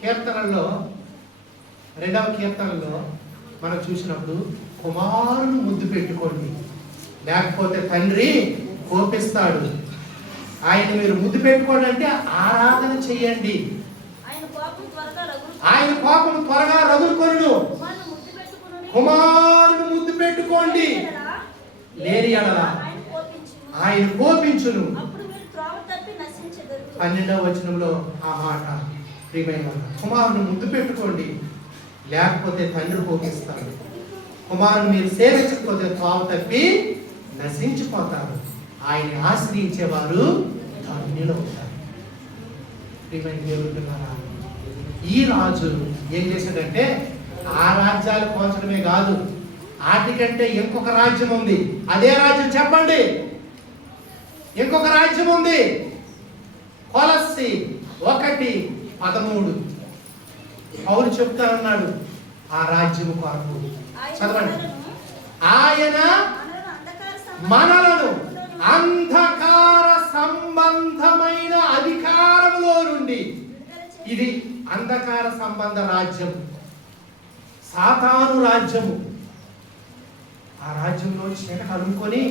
కీర్తనల్లో 2వ కీర్తనలో మనం చూసినప్పుడు కుమారుని ముద్దు పెట్టుకోండి, లేకపోతే తండ్రి కోపిస్తాడు. ఆయన మీరు ముద్దు పెట్టుకోండి అంటే ఆరాధన చెయ్యండి. ఆయన కోపం త్వరగా రగులుకొనును. కుమారుని ముద్దు పెట్టుకోండి, లేని యెడల ఆయన కోపించును. 12వ వచనంలో ఆ మాట ప్రియమైన కుమారుని ముద్దు పెట్టుకోండి, లేకపోతే తండ్రి కోపిస్తాడు. కుమారుని మీరు సేవించకపోతే త్రోవ తప్పి నశించిపోతారు. ఆయన ఆశ్రయించేవారు ధన్యులు అవుతారు. ప్రియమైన దేవుడు, ఈ రాజు ఏం చేశాడంటే ఆ రాజ్యాలు పోల్చడమే కాదు, వాటికంటే ఇంకొక రాజ్యం ఉంది. అదే రాజ్యం చెప్పండి. ఇంకొక రాజ్యం ఉంది. కొలస్సి 1:13 పౌలు చెప్తానన్నాడు ఆ రాజ్యము కొరకు. చదవండి. ఆయన మనలను అంధకార సంబంధమైన అధికారంలో నుండి, ఇది అంధకార సంబంధ రాజ్యం, సాతాను రాజ్యము. ఆ రాజ్యంలో చీకటి అలుముకొని,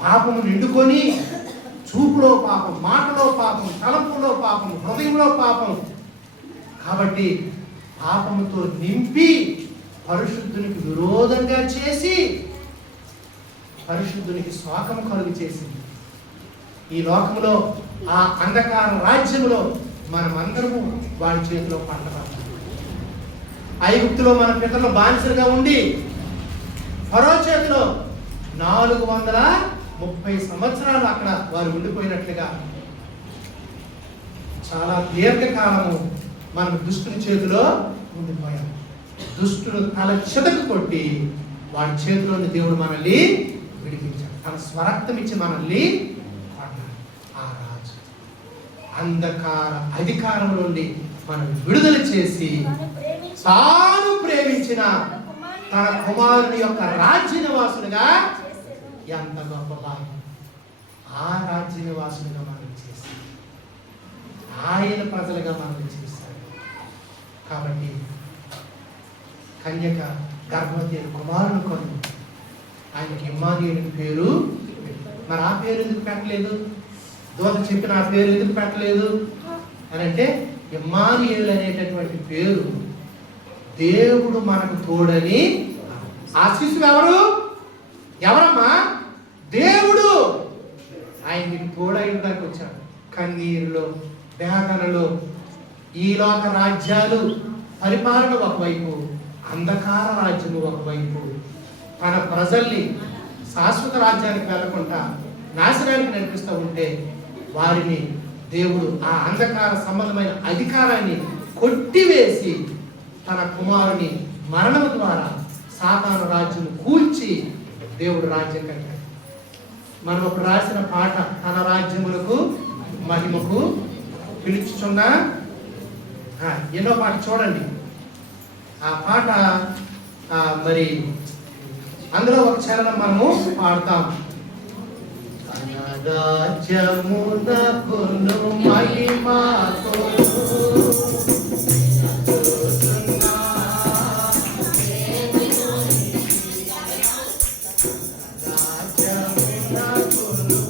పాపము నిండుకొని, చూపులో పాపం, మాటలో పాపం, తలంపులో పాపం, హృదయంలో పాపం. కాబట్టి పాపముతో నింపి పరిశుద్ధునికి విరోధంగా చేసి పరిశుద్ధునికి శోకము కలుగు చేసింది. ఈ లోకంలో ఆ అంధకార రాజ్యంలో మనమందరము వాడి చేతిలో పట్టబడ్డాం. ఐగుప్తులో మన పితరులు బానిసలుగా ఉండి ఫరో చేతిలో 430 సంవత్సరాలు అక్కడ వారు ఉండిపోయినట్లుగా చాలా దీర్ఘకాలము మనం దుష్టుని చేతిలో ఉండిపోయాం. దుష్టుడు తల చితకు కొట్టి వాడి చేతిలోని దేవుడు మనల్ని విడిపించాడు. తన స్వరక్తం ఇచ్చి మనల్ని కొన్నాడు. ఆ రాజు అంధకార అధికారం నుండి మనం విడుదల చేసి తాను ప్రేమించిన తన కుమారుని యొక్క రాజ్య నివాసులుగా, ఎంత గొప్ప భాగ్యం. ఆ రాజ్య నివాసులుగా మనం చేసి ఆయన ప్రజలుగా మనం చేశాడు. కాబట్టి కన్యక గర్భవతి కుమారుని కొని ఆయనకి ఇమ్మానుయేలు పేరు. మరి ఆ పేరు ఎందుకు పెట్టలేదు? దూత చెప్పిన ఆ పేరు ఎందుకు పెట్టలేదు అని అంటే, ఇమ్మానుయేలు అనేటటువంటి పేరు దేవుడు మనకు తోడని. ఆ శిశువు ఎవరమ్మా? దేవుడు. ఆయన మీకు తోడైందానికి వచ్చాడు. కన్నీరులో, వేదనలో, ఈ లోక రాజ్యాలు పరిపాలన ఒకవైపు, అంధకార రాజ్యము ఒకవైపు, తన ప్రజల్ని శాశ్వత రాజ్యానికి వెళ్లకుండా నాశనానికి నడిపిస్తూ ఉంటే వారిని దేవుడు ఆ అంధకార సంబంధమైన అధికారాన్ని కొట్టివేసి తన కుమారుని మరణం ద్వారా సాతాను రాజ్యం కూల్చి దేవుడు రాజ్యం కట్టాడు. మనం ఒక రాసిన పాట, తన రాజ్యములకు మహిమకు పిలుచుచున్న, ఎన్నో పాట చూడండి. ఆ పాట మరి అందులో ఒక చరణం మనము పాడతాం. తన రాజ్యమునకును మహిమకు రాజ్యమునకును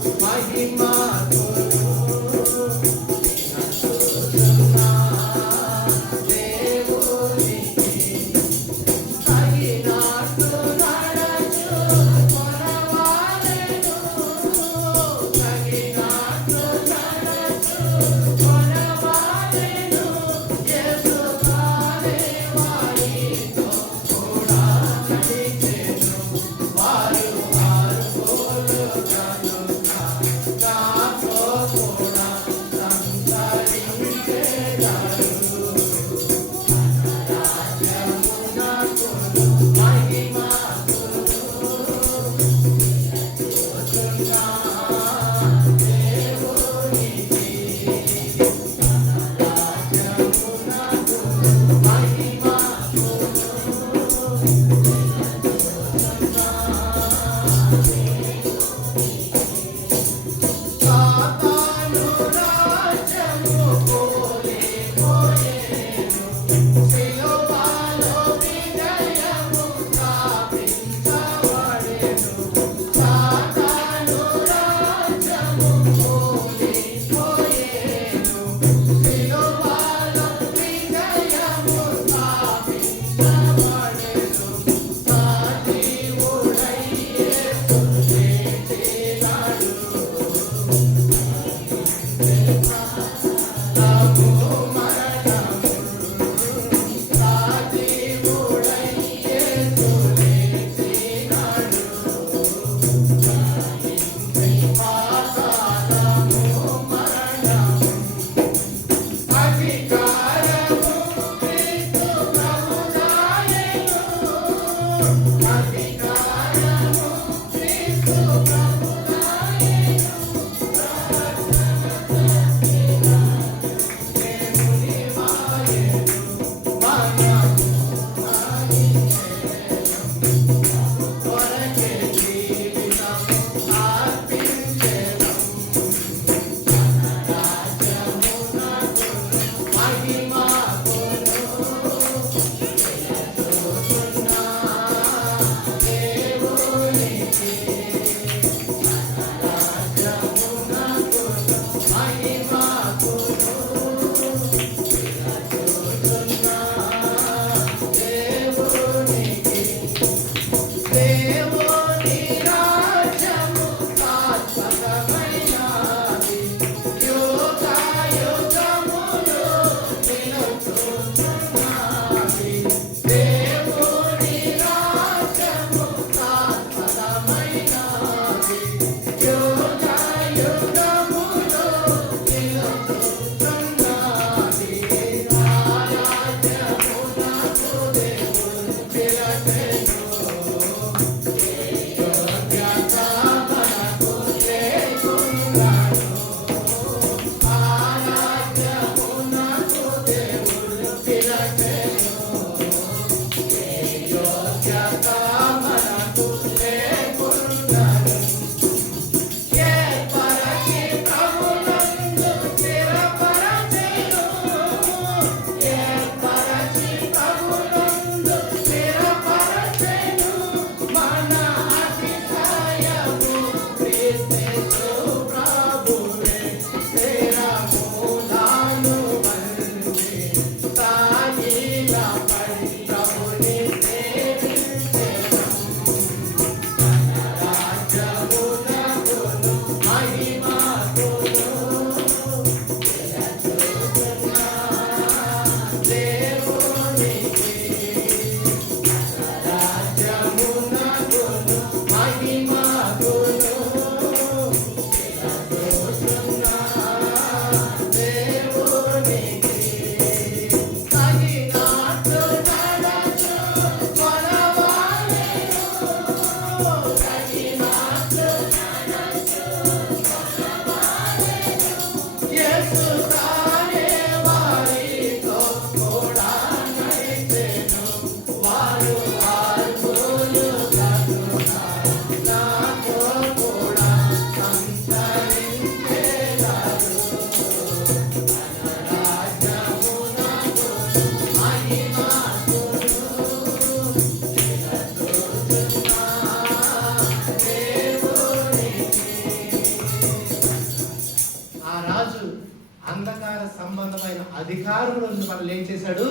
6వ రోజు మనల్ని ఏం చేశాడు?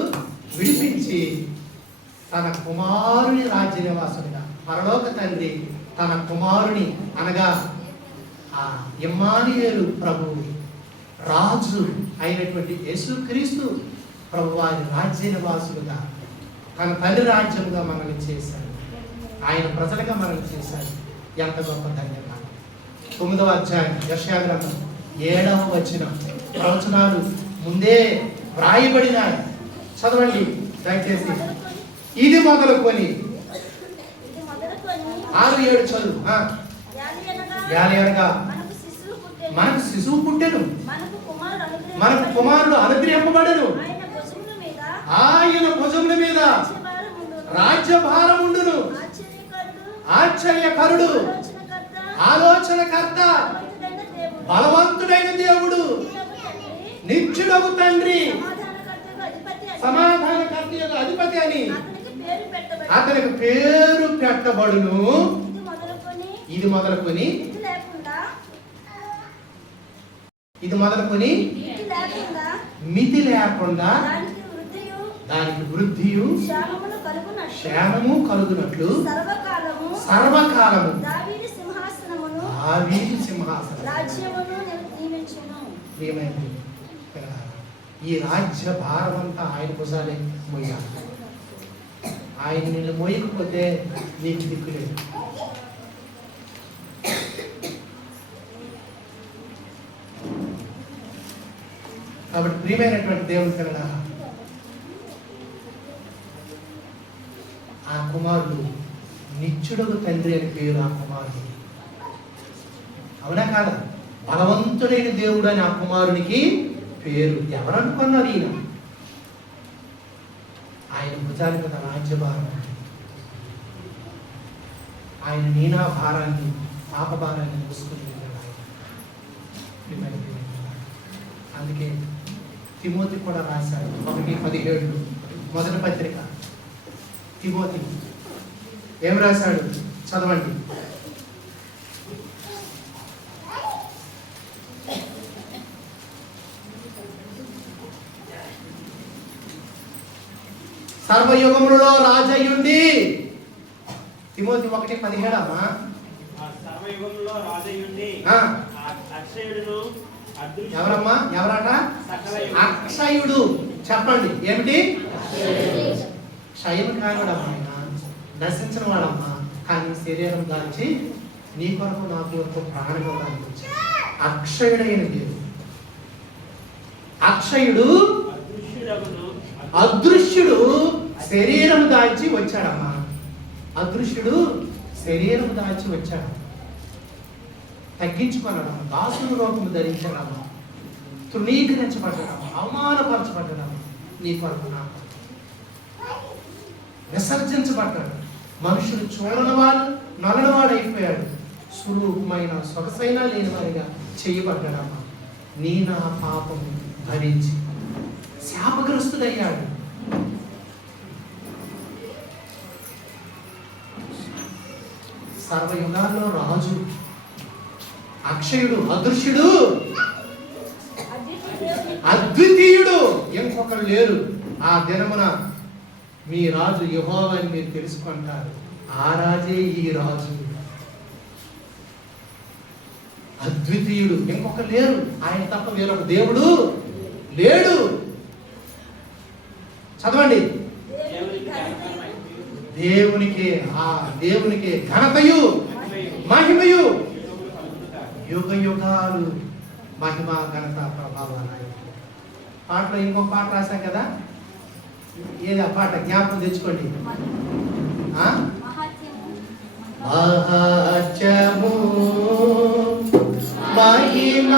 విడిపించి తన కుమారుని రాజ్య నివాసునిగా, పరలోక తండ్రి తన కుమారుని అనగా ఆ ఇమ్మానుయేలు ప్రభు రాజు అయినటువంటి యేసుక్రీస్తు ప్రభు వారి రాజ్య నివాసులుగా, తన తల్లి రాజ్యముగా మనల్ని చేశాడు. ఆయన ప్రజలుగా మనల్ని చేశాడు. ఎంత గొప్ప ధన్యవాదం. 9వ అధ్యాయం యెషయా గ్రంథం 7వ వచనం ప్రవచనాలు ముందే వ్రాయబడినాయి. చదవండి దయచేసి. ఇది మొదలుకొని 6-7 చదువు. అనగా మనకు శిశువు పుట్టెను, మనకు కుమారుడు అనుగ్రహింపబడెను, ఆయన భుజముల మీద రాజ్యభారముండును. ఆశ్చర్యకరుడు, ఆలోచనకర్త, బలవంతుడైన దేవుడు, నిత్యుడగు తండ్రి, సమాధానకర్త యొక్క అధిపతి అని అతనికి పేరు పెట్టబడును. ఇది మొదలుకొని మితి లేకుండా దానికి వృద్ధియు క్షేమము కలుగునట్లు సర్వకాలము దావీదు సింహాసనం. ఈ రాజ్య భారమంతా ఆయన భుజాలే మోయాలి. ఆయన నిన్ను మోయకపోతే నీకు దిక్కులేదు. కాబట్టి ప్రియమైనటువంటి దేవుని పిల్లలా, ఆ కుమారుడు నిత్యుడగు తండ్రి అని పేరు ఆ కుమారుడు. అవునా కాదా? బలవంతుడైన దేవుడు అని ఆ కుమారునికి పేరు. ఎవరు అనుకున్నారు? ఈయన ఆయన భుజాల మీద రాజ్యభారం. ఆయన నీనా భారాన్ని, పాప భారాన్ని మోసుకుని వెళ్ళాడు ఆయన. అందుకే తిమోతి కూడా రాశాడు 1:17 మొదటి పత్రిక. తిమోతి ఏం రాశాడు? చదవండి. సర్వయుగములలో రాజయ్యుండి. తిమోతి 1:17 అమ్మా. సర్వయుగములలో రాజయ్యుండి అక్షయుడును. ఎవరమ్మా? ఎవరట? అక్షయుడు. చెప్పండి ఏమిటి? క్షయం కానివాడమ్మా, ఆయన నశించిన వాడమ్మా. కానీ శరీరం దాల్చి నీ కొరకు నా కొరకు ప్రాణం ఇవ్వడానికి వచ్చాడు. అక్షయుడైన దేవుడు. అక్షయుడు అదృశ్యుడు శరీరం దాల్చి వచ్చాడమ్మా. అదృశ్యుడు శరీరం దాల్చి వచ్చాడు. తగ్గించుకున్నాడమ్మా. దాసుని రూపము ధరించాడమ్మా. తృణీకరించబడ్డాడమ్మా. అవమానపరచబడ్డాడమ్మా. నీ కొరకు నా కొరకు విసర్జించబడ్డాడు. మనుషులు చూడని వాడు, నలని వాడు అయిపోయాడు. స్వరూపమైన సొగసైన లేని వారిగా చేయబడ్డాడమ్మా. నీ నా పాపము భరించి శాపగ్రస్తుడయ్యాడు. సర్వయుగాల్లో రాజు, అక్షయుడు, అదృశ్యుడు, అద్వితీయుడు, ఇంకొకరు లేరు. ఆ దినమున మీ రాజు యెహోవా అని మీరు తెలుసుకుంటారు. ఆ రాజే ఈ రాజు. అద్వితీయుడు, ఇంకొకరు లేరు. ఆయన తప్ప వేరొక దేవుడు లేడు. చదవండి. దేవునికే ఘనతయు మహిమయు యుగ యుగాలు మహిమ ఘనత ప్రభావాలు. పాటలో ఇంకొక పాట రాశాం కదా, ఏది ఆ పాట? జ్ఞాపకం తెచ్చుకోండి. మహత్యము మహిమ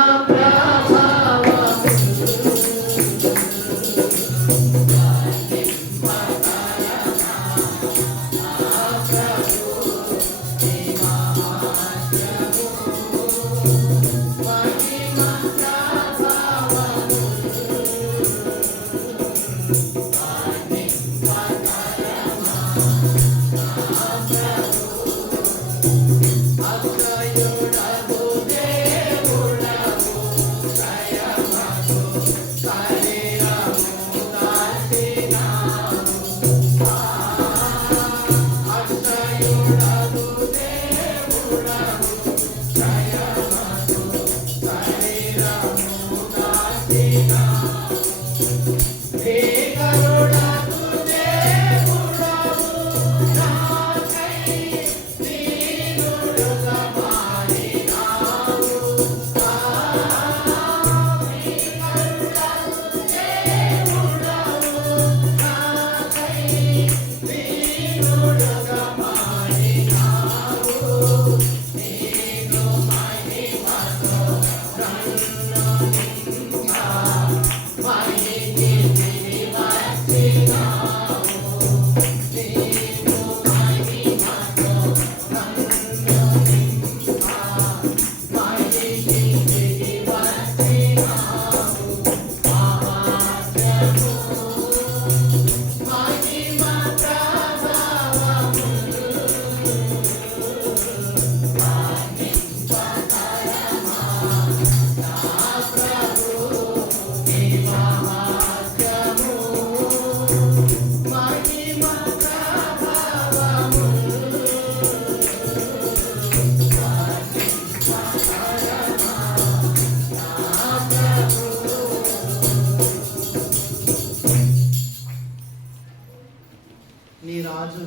నీ రాజు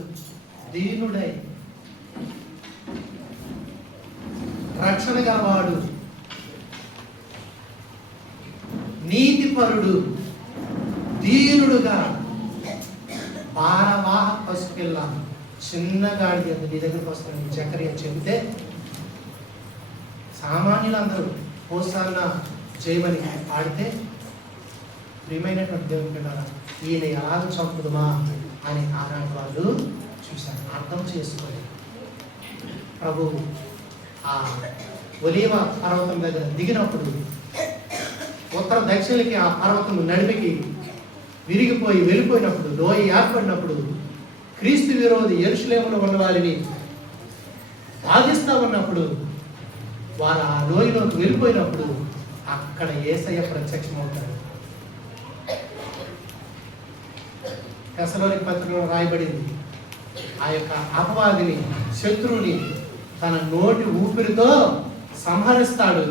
దీనుడై రక్షణ గలవాడు, నీతిపరుడు, దీనుడుగా భారవాహ పసుపిల్ల చిన్నగాడి నీ దగ్గరకు వస్తాను జకరియా చెబితే సామాన్యులందరూ హోసాన్న చేయమని పాడితే, ప్రియమైనటువంటి దేవుని పిల్లరా, ఈయన ఎలాగ చంపుదుమా అని ఆనాడు వాళ్ళు చూశారు, అర్థం చేసుకోలేదు. ప్రభు ఆ ఒలీవ పర్వతం దగ్గర దిగినప్పుడు ఉత్తర దక్షిణకి ఆ పర్వతం నడిమికి విరిగిపోయి వెళ్ళిపోయినప్పుడు, లోయ ఏర్పడినప్పుడు, క్రీస్తు విరోధి యెరూషలేములో ఉన్న వారిని బాధిస్తూ ఉన్నప్పుడు, వారు ఆ లోయలోకి వెళ్ళిపోయినప్పుడు అక్కడ యేసయ్య ప్రత్యక్షమవుతాడు. తెస్సలోనిక పత్రికలో రాయబడింది, ఆ యొక్క అపవాదిని, శత్రువుని తన నోటి ఊపిరితో సంహరిస్తాడు,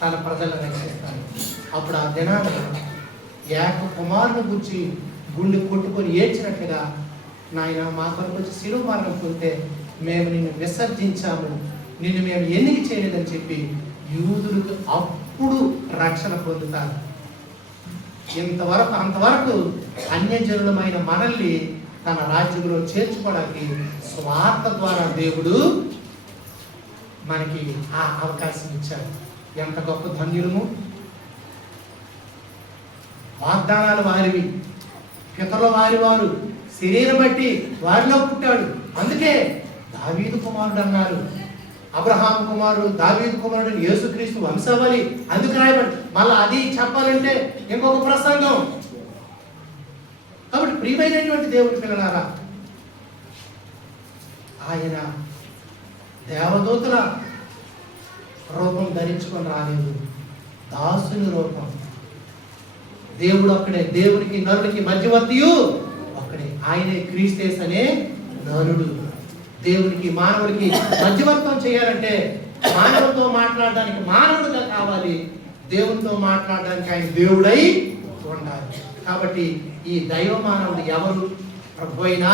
తన ప్రజలను రక్షిస్తాడు. అప్పుడు ఆ దినాన ఏక కుమారుని గురించి గుండె కొట్టుకొని ఏడ్చినట్లుగా, నాయన మా కొరకు వచ్చి శిలువ మరణం పొందితే మేము నిన్ను విసర్జించాము, నిన్ను మేము ఎన్నిక చేయలేదని చెప్పి యూదులకు అప్పుడు రక్షణ పొందుతారు. అంతవరకు అన్యజనులమైన మనల్ని తన రాజ్యంలో చేర్చుకోవడానికి స్వార్థ ద్వారా దేవుడు మనకి ఆ అవకాశం ఇచ్చాడు. ఎంత గొప్ప ధన్యులము! వాగ్దానాలు వారివి, పితరుల వారు శరీరం బట్టి వారిలో పుట్టాడు. అందుకే దావీదు కుమారుడు అన్నారు. అబ్రహాం కుమారుడు, దావీదు కుమారుడు, యేసుక్రీస్తు వంశవళి అందుకు రాయబడి. మళ్ళీ అది చెప్పాలంటే ఇంకొక ప్రసంగం. కాబట్టి ప్రియమైనటువంటి దేవుడి పిల్లలారా, ఆయన దేవదూతల రూపం ధరించుకొని రాలేదు, దాసుని రూపం. దేవుడు ఒక్కడే, దేవునికి నరునికి మధ్యవర్తియు ఒక్కడే, ఆయనే క్రీస్తు అనే నరుడు. దేవునికి మానవుడికి మధ్యవర్తం చేయాలంటే మానవుడితో మాట్లాడడానికి మానవుడిగా కావాలి, దేవునితో మాట్లాడడానికి ఆయన దేవుడై ఉండాలి. కాబట్టి ఈ దైవ మానవుడు ఎవరు? ప్రభు అయిన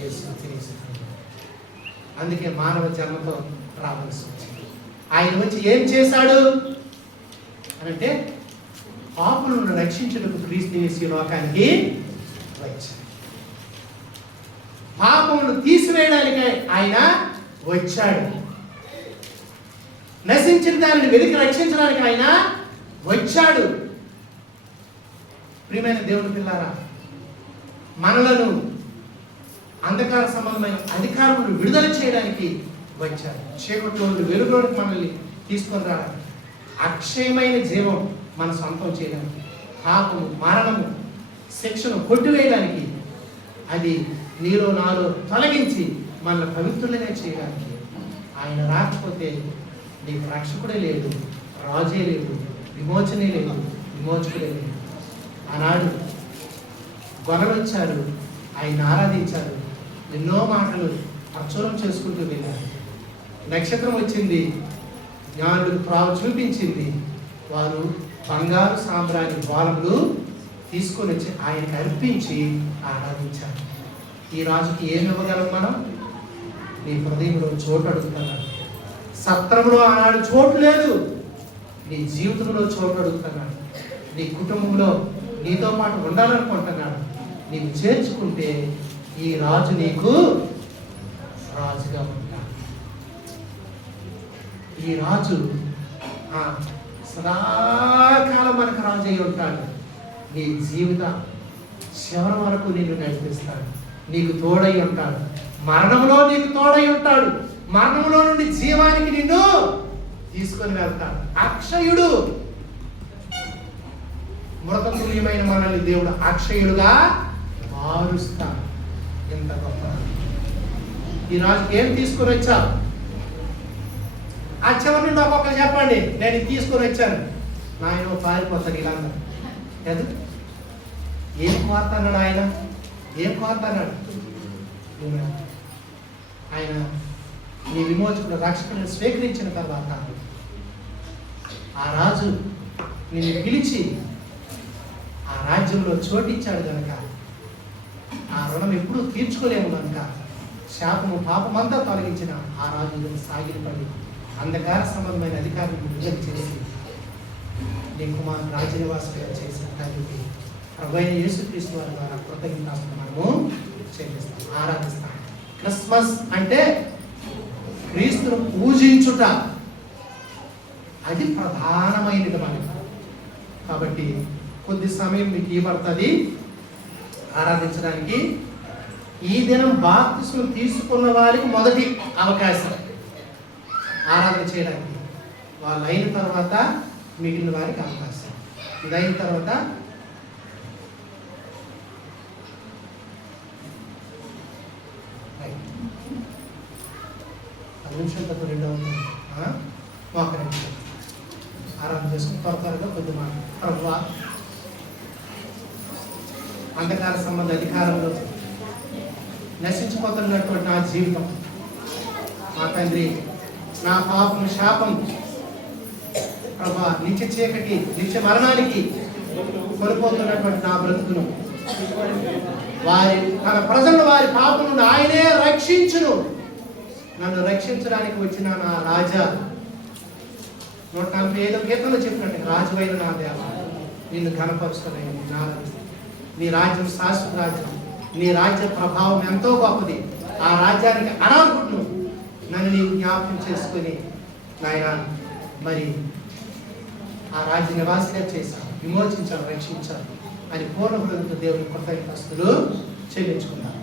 యేసుక్రీస్తు. అందుకే మానవ జన్మతో రావాల్సి వచ్చింది. ఆయన వచ్చి ఏం చేశాడు అనంటే, పాపులను రక్షించుటకు క్రీస్తు యేసు లోకానికి వచ్చాడు. పాపమును తీసివేయడానికి ఆయన వచ్చాడు. నశించిన దానిని వెలికి రక్షించడానికి ఆయన వచ్చాడు. ప్రియమైన దేవుని పిల్లారా, మనలను అంధకార సంబంధమైన అధికారమును విడుదల చేయడానికి వచ్చాడు. చీకటిలో వెలుగులోకి మనల్ని తీసుకొని రావడానికి, అక్షయమైన జీవం మన సొంతం చేయడానికి, పాపము, మరణము, శిక్షను కొట్టివేయడానికి, అది నీలో నాలో తొలగించి మనల్ని పవిత్రులుగా చేయడానికి. ఆయన రాకపోతే నీకు రక్షకుడే లేడు, రాజే లేడు, విమోచనే లేదు, విమోచకుడే లేడు. ఆనాడు గొర్రెలు వచ్చారు, ఆయన ఆరాధించారు, ఎన్నో మాటలు ప్రచురం చేసుకుంటూ వెళ్ళారు. నక్షత్రం వచ్చింది, జ్ఞానులకు ప్రావు చూపించింది, వారు బంగారు సాంబ్రాణి బాలములు తీసుకొని వచ్చి ఆయనకు అర్పించి ఆరాధించారు. ఈ రాజుకి ఏమి ఇవ్వగలం మనం? నీ హృదయంలో చోటు అడుగుతున్నాడు. సత్రంలో ఆనాడు చోటు లేదు, నీ జీవితంలో చోటు అడుగుతున్నాడు. నీ కుటుంబంలో నీతో పాటు ఉండాలనుకుంటున్నాడు. నీవు చేర్చుకుంటే ఈ రాజు నీకు రాజుగా ఉంటాడు. ఈ రాజు సదాకాలం మనకు రాజు అయి ఉంటాడు. నీ జీవిత చివరి వరకు నిన్ను నడిపిస్తాడు, నీకు తోడై ఉంటాడు. మరణంలో నీకు తోడై ఉంటాడు, మరణంలో నుండి జీవానికి నిన్ను తీసుకొని వెళ్తాడు. అక్షయుడు, మృతతుల్యమైన మనల్ని దేవుడు అక్షయులుగా మారుస్తాడు. ఎంత గొప్ప! ఈ రాజుకి ఏం తీసుకొని వచ్చావు? ఆ చివరి నుండి ఒక్కొక్కరు చెప్పండి, నేను ఇది తీసుకొని వచ్చాను. నాయన పారిపోతాడు ఇలా లేదు. ఏం కోత అన్నాడు ఆయన? ఏం కోత అన్నాడు ఆయన? నీ విమోచకుడు రక్షకుడిని స్వీకరించిన తర్వాత ఆ రాజు నిన్ను పిలిచి ఆ రాజ్యంలో చోటిచ్చాడు కనుక ఆ రుణం ఎప్పుడూ తీర్చుకోలేము కనుక శాపము పాపమంతా తొలగించిన ఆ రాజు సాగిలపడి అంధకార సంబంధమైన అధికారులను విడుదల చేసి నీ కుమారు రాజనివాసులుగా చేసిన తల్లికి ప్రభువైన యేసుక్రీస్తు వారి ద్వారా కృతజ్ఞతాస్తులు మనము చెల్లిస్తాం, ఆరాధిస్తాం. క్రిస్మస్ అంటే క్రీస్తును పూజించుట, అది ప్రధానమైనది మనకు. కాబట్టి కొద్ది సమయం మీకు ఇవ్వబడుతుంది ఆరాధించడానికి. ఈ దినం బాప్తిస్మం తీసుకున్న వారికి మొదటి అవకాశం ఆరాధన చేయడానికి. వాళ్ళు అయిన తర్వాత మిగిలిన వారికి అవకాశం. ఇది అయిన తర్వాత నిమిషం తప్ప రెండవ మోకరించి ఆరాధన చేసుకుని త్వరగా కొద్ది మాట. ప్రభువా, అంధకార సంబంధ అధికారంలో నశించిపోతున్నటువంటి నా జీవితం, మా తండ్రి, నా పాపం శాపం ప్రభా, నిత్య చీకటి నిత్య మరణానికి కొనిపోతున్నటువంటి నా బ్రతుకును వారి తన ప్రజలను వారి పాపం నుండి ఆయనే రక్షించును. నన్ను రక్షించడానికి వచ్చిన నా రాజా, 145 కీర్తనలో చెప్పినట్టు రాజువైన నా దేవ నిన్ను ఘనపరుస్తున్నాను. నీ రాజ్యం శాశ్వత రాజ్యం, నీ రాజ్య ప్రభావం ఎంతో గొప్పది. ఆ రాజ్యానికి అనార్హుడును. నన్ను నీవు జ్ఞాపకం చేసుకుని నాయన మరి ఆ రాజ్య నివాసిగా చేశాను, విమోచించాను, రక్షించాను అని పూర్ణ హృదయంతో దేవుని కృతజ్ఞతలు చెల్లించుకున్నాను.